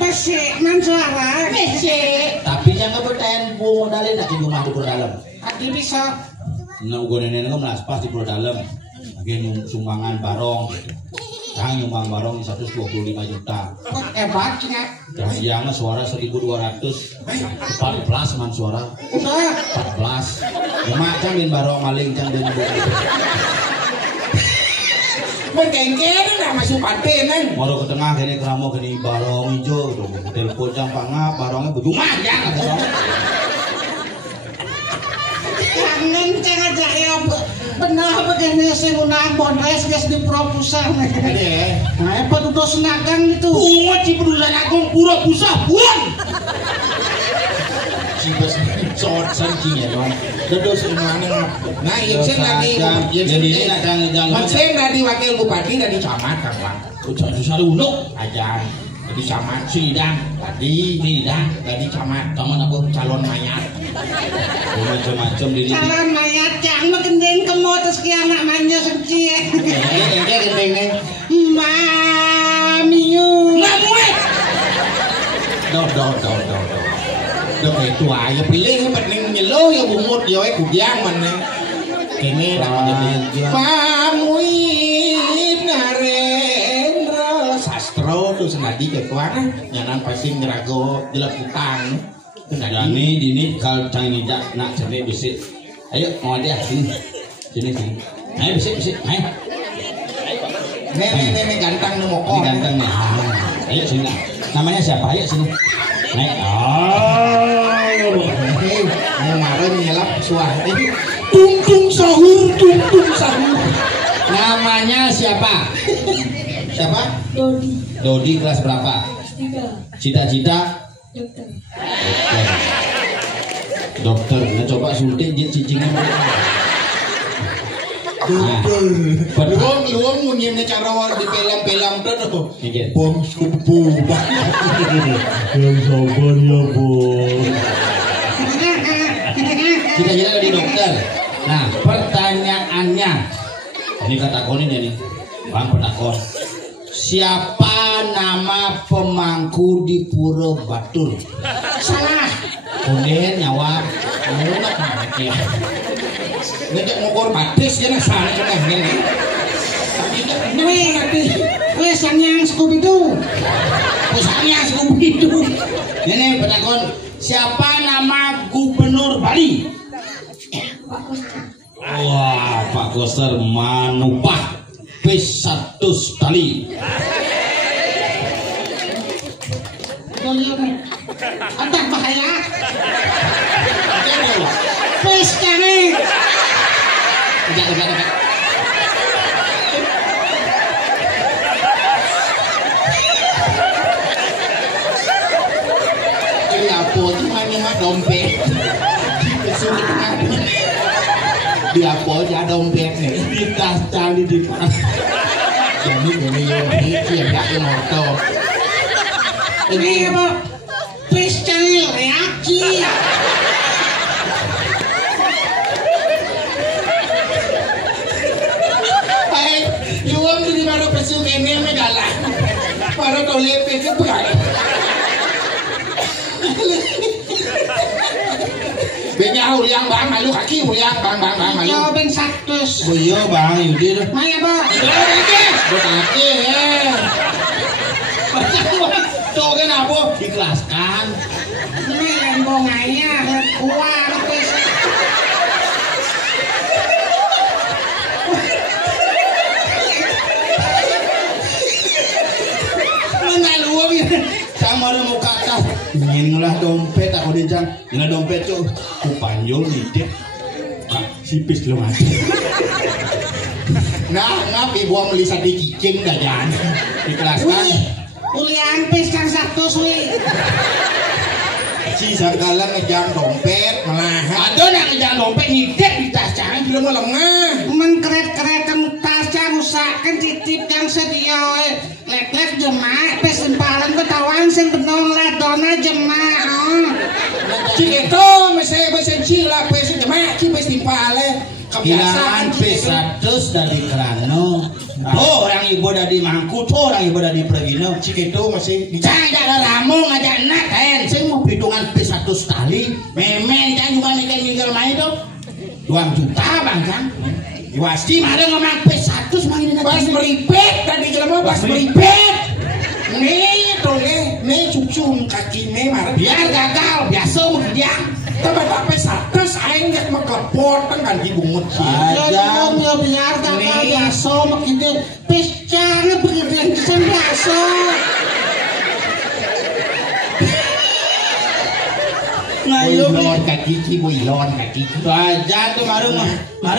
Besi man suara. Besi. Tapi jangan bertahan bu modalin nak rumah di dalam. Adi bisa. Nah, gue nenek kan melas pas di dalam. Lagi sumbangan barong. Jangan nyumbang barong 125 juta. Hebat ya. Dan yang suara 1.200. 14 man suara. Udah. 14. Cuma jangan barong maling jangan Berkengker lah masuk pantai neng. Moro ke tengah kene keramo kene barong hijau tuh. Telepon jam pangap barongnya bejumah ya kata orang. Jangan jangan ya benar begini sih unang bonres guys di proposal nih. Nah, apa tuh senagang itu? Ci pedulan agung pura pusah buang. Cibas sort sancinya dong. Dedos mana? Nah, yang sen tadi, Jadi nak jangan. sen tadi wakil bupati dari camat kan pak. Ucap susah dulu. Ajan dari camat Sidang. tadi dari camat Taman apa? calon mayat. Macam-macam diri. Calon mayat yang magendeng ke motos ki anak manja senci. Dia gendeng. Mamiu. Đâu itu aja pilih penting nyelo ya bungut ya kudiang mana. Kene dah jadi. Pamuit Narendra sastro tuh senadi ke kuan nyanan pasing ngerago jelek utang. Jadi dini kalau canggih nak cari bisik. Ayo mau dia sini. Ayo bisik. Ayo. Nenek ganteng nih mokong. Ini ganteng nih. Ayo sini. Namanya siapa? Ayo sini. Naik. Kemarin nyelap suah. Tung sahur. Namanya siapa? Siapa? Dodi Dodi kelas berapa? 3 Cita-cita Dokter, nah coba suntik cicingnya. Luang ngunyemnya cara di pelam-pelam tuh. Iya. Bom subuh. Yang sabar ya, Bos. Kita di dokter. Nah, pertanyaannya. Ini kata konin ya nih. Bang petakon. Siapa nama pemangku di Pura Batur? Salah. Kemudian nyawa. Ngejak ngokor batis ya sana kena ini. Tapi Nanti yang Scooby-Doo. Pusatnya Scooby-Doo. Ini petakon. Siapa nama Gubernur Bali? Wah, Pak Koster manupah P1 tali. Ada bahaya. Pes kami. Enggak. ini apa cuma nyemak dompet. Di apa aja dompet nih. Di tas tali di pas. Jadi ini yang enggak motor. Ini apa? Pes kami reaksi. Yuang di mana pesu ini megala. Para tolepe ke berai. Benya uliang bang malu kaki uliang bang malu. Yo ben 100. Oh iya Bang Yudi. Maya, Pak. Kaki Tuh kenapa? Ikhlaskan. Ini lembongannya kuat pes. Sama ada muka kah? Inilah dompet aku dijang. Inilah dompet tuh. Ku panjol lidik. Kak sipis lu mati. Nah, ngapi buang beli sate cicing dah jangan. Ikhlaskan. Ulian pes kan 100 wi. Si sagala ngejang dompet malah. Ada nak ngejang dompet nyidik di tas jangan Belum mau lengah. Mengkeret-keretan tasnya rusakkan titip yang sedia lek-lek jemaah pes sempalan ketahuan sing benar ladona jemaah. Cik itu masih cila pes jemaah cik pes timpale. Kebiasaan P100 dari Kerano. Oh orang ibu dari Mangku, tuh orang ibu dari Prewino. Cik itu masih Jangan ada ramu ngajak nak kan. Saya mau hitungan P100 kali. Memen kan juga mikir main tuh. 2 juta bang kan. Pasti ada ngomong P100 main pas meripet tadi jelema pas meripet. Nih toleh, nih cucung kaki nih marah. biar gagal biasa mau dia. Tapi P100 aing gak meklepot kan dibungut sih. Ya biar kakak biasa begitu pes cara begitu biasa. Ngayo Boilon kaki boilon kaki. aja tuh maru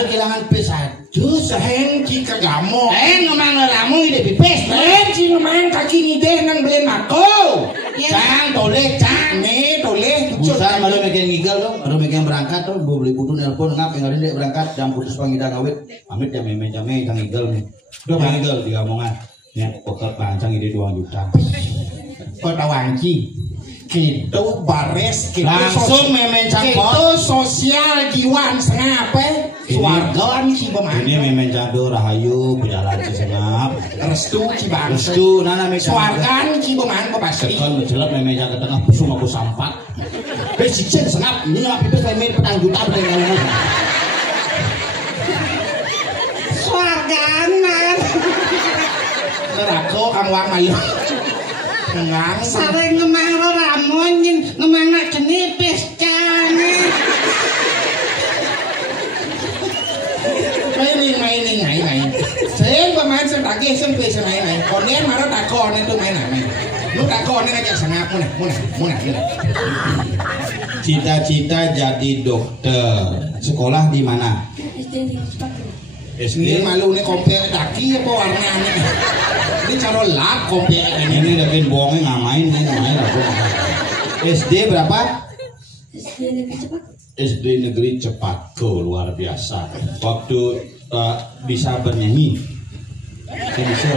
kehilangan P100 Sehengki kagamo. ngomong ramu ide pipes Sehengki ngomong kaki ngide nang beli mako. Cang toleh cang Nih toleh. Bukan malu megang ngigel tuh, malu megang berangkat tuh, beli butuh nelpon ngap yang ada berangkat jam putus pangidang awet, pamit ya meme jame kang ngigel nih, udah kang ngigel tiga omongan, ya pokok pancang ide 2 juta, Kota Wangki. Gitu bares gitu langsung meme gitu campur, sosial jiwan sengape suargan si ini pemain meme jado rahayu berjalan sesengap, restu si bangsa restu nana meme suargan si pemain kok pasti sekal mencelap meme jaga tengah pusung aku sampat, besicen sengap, ini ngap itu meme petang juta berdengar. Swarganan. nerako kang wang ayo ngang Sering ngemang ramun yin ngemang nak jenis pes cane. main sen pemain sen tagih sen pe sen main konen marah takon itu main lu takon aja sengap munah Cita-cita jadi dokter, sekolah di mana? ini malu nih kompek daki apa warnanya ini cara lap kompek Ini udah bikin bohongnya ngamain aku. SD berapa? SD Negeri Cepako, luar biasa. Waktu bisa bernyanyi. Bisa.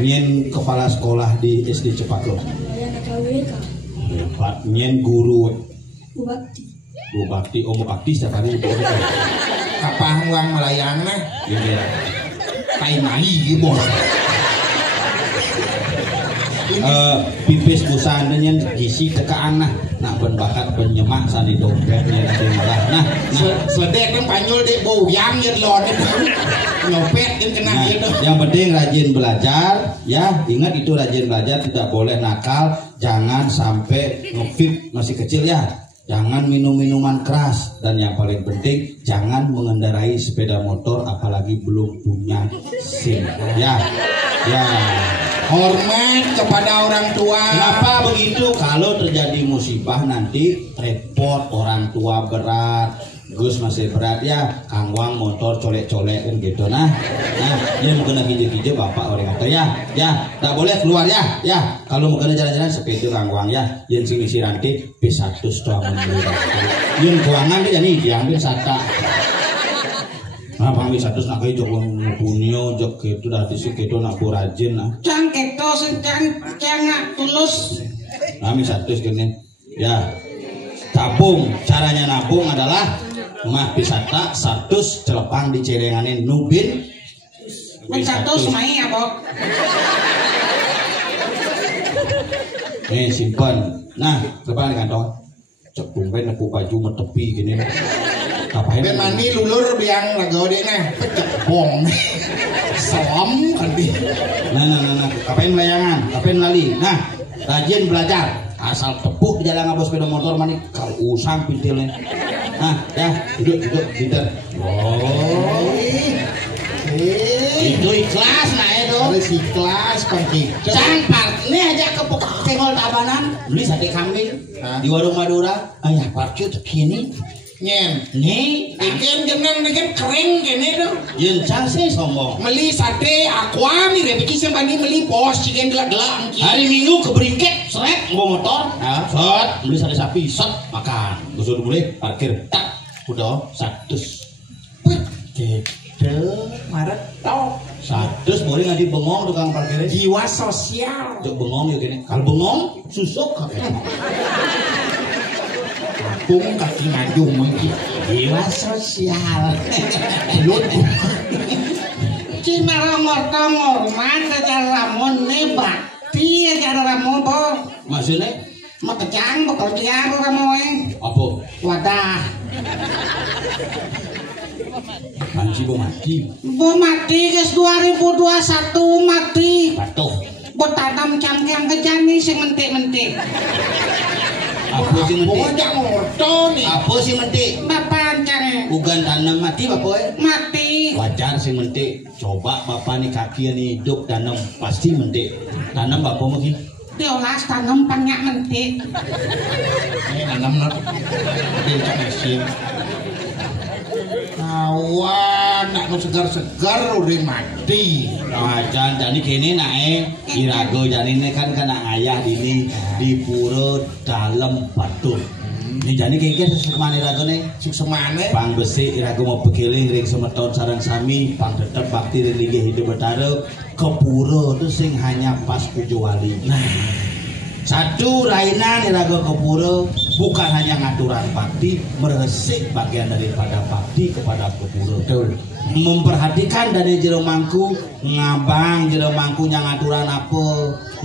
Nyen kepala sekolah di SD Cepako. Hebat. Nyen guru. Bu Bakti, Om Bakti setiap hari. Kapah uang melayang nah. Iya. Kain mai gitu. Pipis busana gisi teka anak nak bakat penyemak sani dompetnya tinggal nah sedek kan panyol dek boyang ya lon nyopet kan kena gitu. Yang penting rajin belajar ya, ingat itu rajin belajar, tidak boleh nakal, jangan sampai ngefit masih kecil ya, jangan minum minuman keras, dan yang paling penting jangan mengendarai sepeda motor apalagi belum punya SIM ya. Hormat kepada orang tua. Kenapa begitu? Kalau terjadi musibah nanti repot, orang tua berat, Gus masih berat ya, kangwang motor colek-colek kan gitu nah dia mau kena hijau-hijau bapak orang kata ya tak boleh keluar ya kalau mau kena jalan-jalan sepeda kangwang ya yang sini si nanti P100 doang yang keuangan dia nih diambil sata. Nah, pamit satu nak kayak jok punya jok itu dah disik itu nak rajin nah. Cang itu cang nak tulus. Pamit satu segini, ya. Tabung, caranya nabung adalah mah pisata 100 celepang di celenganin nubin. Satu semai apa? Nih simpan. Nah, celepang di kantong. Cek tumpen aku baju metepi gini. Ben mani lulur biang lagu dia nah cepong som kan di nah kapain layangan kapain lali nah rajin belajar asal tepuk di jalan ngabos sepeda motor mani kau usang pintilnya nah ya duduk gitu itu ikhlas nah itu harus ikhlas kan gitu cangpar ini aja ke tengol tabanan beli sate kambing di warung Madura ayah parkir begini nyen nih ikan jenang dengan kering gini tuh yang cangse sombong meli sate aqua nih repeki sembani meli pos chicken gelak-gelak hari Minggu ke Bringkek seret bawa motor set beli sate sapi set makan gusur boleh parkir tak udah 100 gitu maret tok 100 boleh nggak bengong tukang parkirnya jiwa sosial untuk bengong ya gini kalau bengong susuk pung kaki ngajung mungkin jiwa sosial lut Cina ramor cara ramon nebak dia cara ramon po maksudnya makejang bakal dia ramon apa wadah manci bo mati guys 2021 mati patuh botanam cangkang kejani sing mentik-mentik apa sih mentik bocah morto nih apa sih mentik bapak cang bukan tanam mati bapak mati wajar sih mentik coba bapak nih kaki nih hidup tanam pasti mentik tanam bapak mungkin diolah tanam banyak mentik ini nanam nak dia tak mesin kawan nak nu segar udah mati wajar jadi kini naik irago jadi ini kan kena ayah ini di pura dalam batu ini jadi kayaknya sesemane irago nih semane pang besi irago mau begiling ring semeton sarang sami pang tetap bakti ring ligi hidup bertaruh ke pura itu sing hanya pas pujo wali nah satu rainan irago ke pura bukan hanya ngaturan bakti meresik bagian daripada bakti kepada kepura memperhatikan dari jero mangku ngabang jero mangku yang ngaturan apa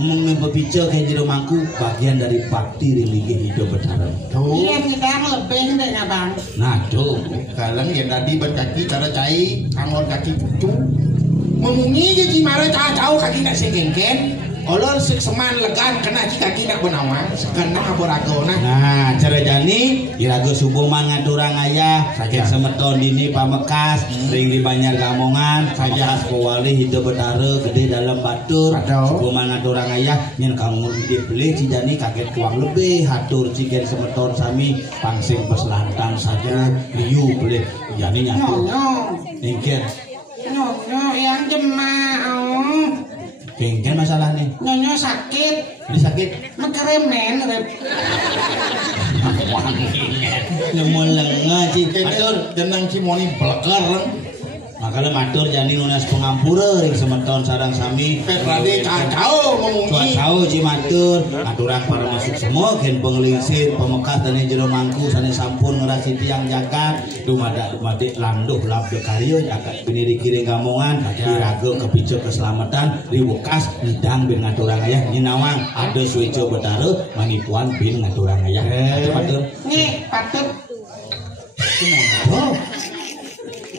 memperbicara ke jero mangku bagian dari bakti religi hidup bertaruh iya kita lebih deh ngabang nah tuh kalian yang tadi berkaki cara cai angor kaki pucu memungi je gimana jauh kaki nak segengken olor seman legan kena kaki nak benawang kena aborago nah cara jani irago subuh mangaturang ayah sakit semeton dini pamekas ring di Banjar Gamongan pamekas pewali hidup betara gede dalam batur subuh mangaturang ayah nyen kamu dibeli cijani kaget uang lebih hatur cigen semeton sami pangsing peselantang saja liu beli jani nyatu ningkir nyonya yang jemaah Bengkel masalahnya. Nyonya sakit. Ini sakit. Mengkeremen rep. Nemu lengah sih. Matur jeneng kimoni bleker. Makanya matur jani nunas pengampura ring semeton sarang sami. Petrade cacao memungi. Cacao ci matur. Aturang para masuk semua gen penglingsir pemekat dan jero mangku sane sampun ngerasi tiang jagat dumadak dumadik landuh labdo karyo jagat piniri kiring gamongan diraga kepicu keselamatan riwekas nidang bin ngaturang ayah nyinawang ada suico betara manipuan bin ngaturang ayah. Matur. Nih patut. Oh.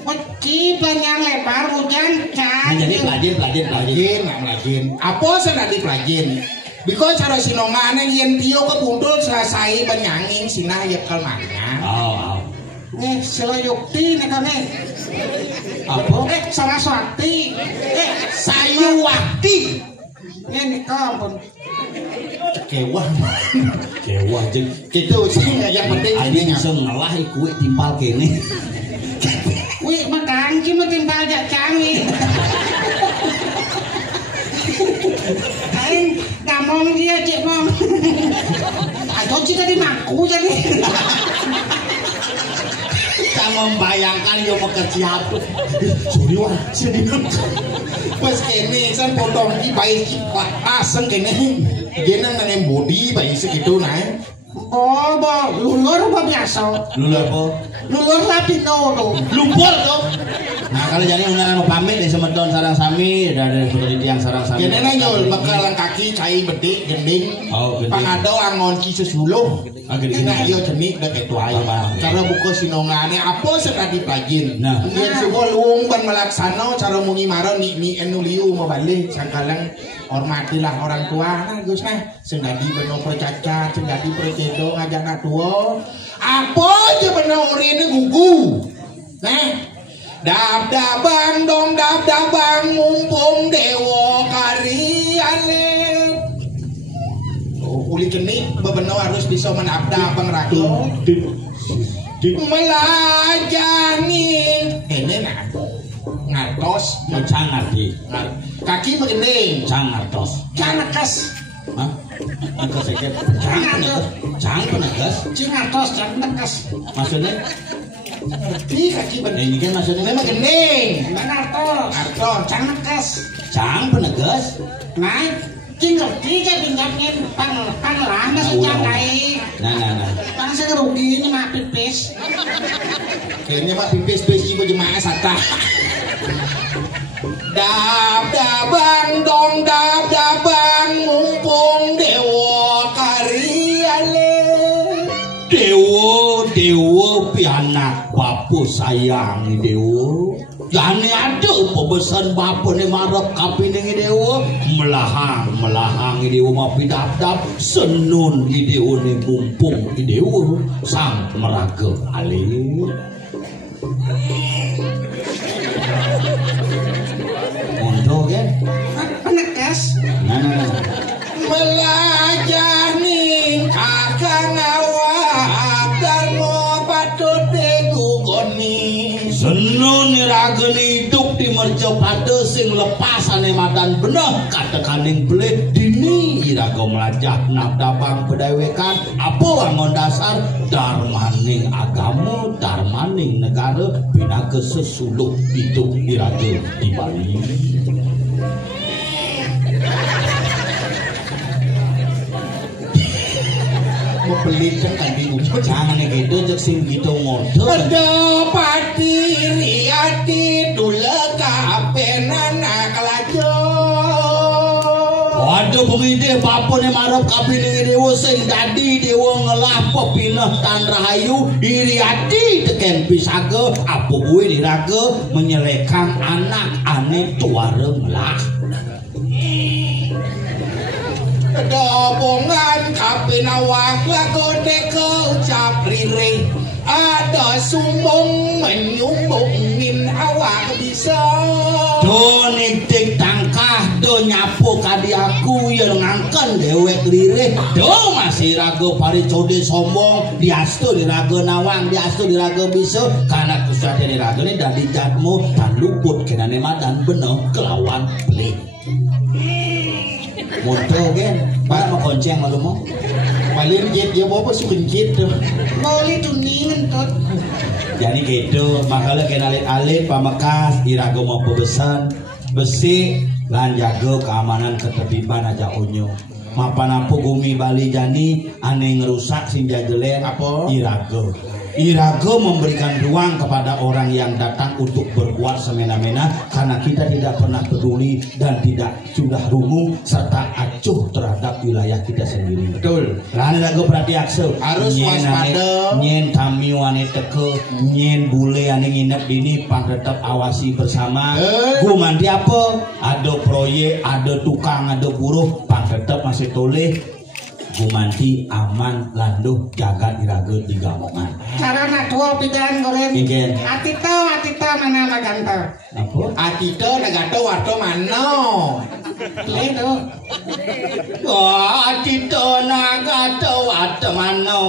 Peci banyak lebar hujan Nah, jadi pelajin. Plajin. Apa sana di plajin? Because cara sinongan yang tio kebundul selesai banyangin sinah ya kalmanya. Oh. Nih sila yukti nih kami. Apa? Saraswati. Sayuwati. Ini kampun. Kewah. Kewah jeng. Gitu sih yang penting Adi bisa ngalah kue timpal kene. Wih makan cuma timpal aja canggih. Kain gamong dia cik mong. Ayo cik tadi maku jadi. Kita membayangkan yo pekerjaan tuh. Sorry wah, jadi pas kene san potong ki bayi ki pasang kene. Genang nang body bayi segitu naik. Oh, lulur apa biasa? Lulur apa? Lulur lapindo tuh. Lumpur tuh. Nah kalau jadi undangan mau pamit dari semeton sarang sami dari seperti tiang sarang sami. Kene nyol bakalan kaki cai bedik gending. Oh, gending. Pangado angon ki sesuluh. Gending. Nah yo jenik dek itu ae. Cara buku sinongane apa sekadi plajin. Nah. Yen suwo luung ban melaksana cara muni maro ni enuliu mabale sangkalang hormatilah orang tua. Nah Gus nah sing dadi beno percacat, sing dadi percedo ngajak tua. Apa aja beno urine gugu. Nah dab-dabang dong dab-dabang mumpung dewa karyane. Uli geni bebenau harus bisa menabdabang rakyat. Melajani ini nak ngatos Cangar di. kaki begini Cangartos. Canekes. Hah? Angka sekep. Cang penegas. Cingatos canekes. Maksudnya? di kaki begini Ini kan maksudnya memang geni Mengatos. ngatos Canekes. cang penegas. Nah, ngerti aja pinjamnya pangelan masih jangkai. Nah. Bangsa rugi ini mah pipis. kayaknya mak pipis-pipis ibu jemaah sata dab-dabang dong dab-dabang mumpung dewa karyane. Dewa pianak bapu sayang dewa. Jane ada pebesan bapa ni marap kapining dewa melahang dewa mapi dap senun dewa ni mumpung dewa sang meraga alir. Mondo kan? Penekes. Nah. Melajani kakang awak darmo patut digugoni. Senun rageni hidup di merjo pada sing lepasane madan bener katekaning belih dini iraga melajah nabdabang pedawekan apa wangon dasar darmaning agama darmaning negara binaga sesuluh hidup iraga di Bali. Mau beli kan di ujung. Jangan gitu jek sing gitu ngodo. Ada pati riati dula kapenana kelajo. Waduh pengide bapane marep kapining dewa sing dadi dewa ngelah pepineh tan rahayu iriati teken pisaga apa kuwi diraga menyelekang anak ane tuareng lah. Dobongan kapinawak lagone keucap rire. Ada sumbung menyumbungin awak bisa. Do nitik tangkah do nyapu kadi aku yang ngangken dewek lirih. Do masih raga paricode sombong diastu diraga nawang diastu diraga bisa karena kusade diraga ni dan dijatmu dan luput kenane madan bener kelawan pelik. Moto gen, para mau konceng malu mau. Paling git ya bawa sukin gitu. Boleh tuningan tot. Jadi gitu, makanya kena alit pamakas, irago mau pebesan, besi, lan jago keamanan ketertiban aja unyu. Mapan apa gumi Bali jani, aneh ngerusak sing jajelen apa? Irago. Irago memberikan ruang kepada orang yang datang untuk berbuat semena-mena karena kita tidak pernah peduli dan tidak sudah rungu serta acuh terhadap wilayah kita sendiri. Betul. Lain Irago berarti akse Harus waspada. Nyen kami wane teke, nyen bule ane nginep dini pang tetap awasi bersama. Gumanti apa? Ada proyek, ada tukang, ada buruh, pang tetap masih toleh. Gumanti aman landuh jaga iraga di gamongan. Cara nak tua pidan goreng. Igen. Atito mana maganto. Apa? Atito nagato warto mano. Itu. Wah, atito nagato warto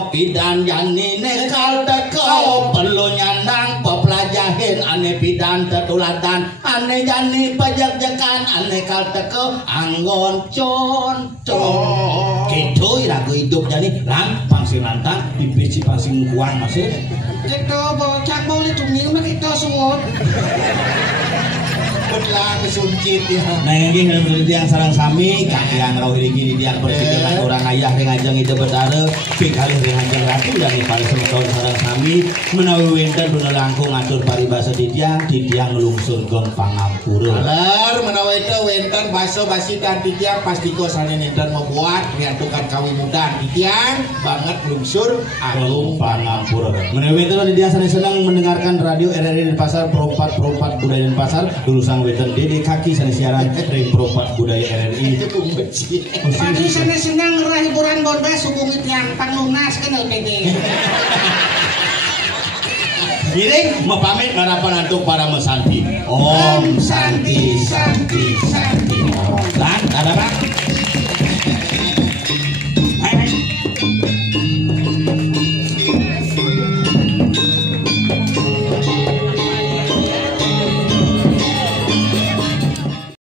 pidan jani nekal teko perlu nyandang pepelajahin ane pidan tetulatan ane jani pajak-jakan ane kal teko anggon concong. Gitu irago hidup jadi lampang sing lantang bibit si pasing kuang masih Itu bocah boleh tuningan mah kita suwot. Belah kesuncit ya. nah ini yang sarang sami kakian roh ini dia bersihkan orang ayah yang ajang itu betara pikali yang ajang ratu dari pada semeton sarang sami menawi winter duna langkung ngatur paribasa di tiang ngelungsur gong pangampura Alar menawa itu wenten baso basi dan tiang pasti kosane nenten membuat riantukan kawi muda tiang banget lungsur alung pangampura menawi winter di dia senang mendengarkan radio RRI Denpasar Propat Budaya Denpasar lulusan wetan Dede kaki sana siaran ring Propat Budaya RRI itu pembeci. Pagi sana senang ngerah hiburan borbas hubung itiang panglunas kan LPD. Giring mau pamit harapan untuk para mesanti. Om Santi.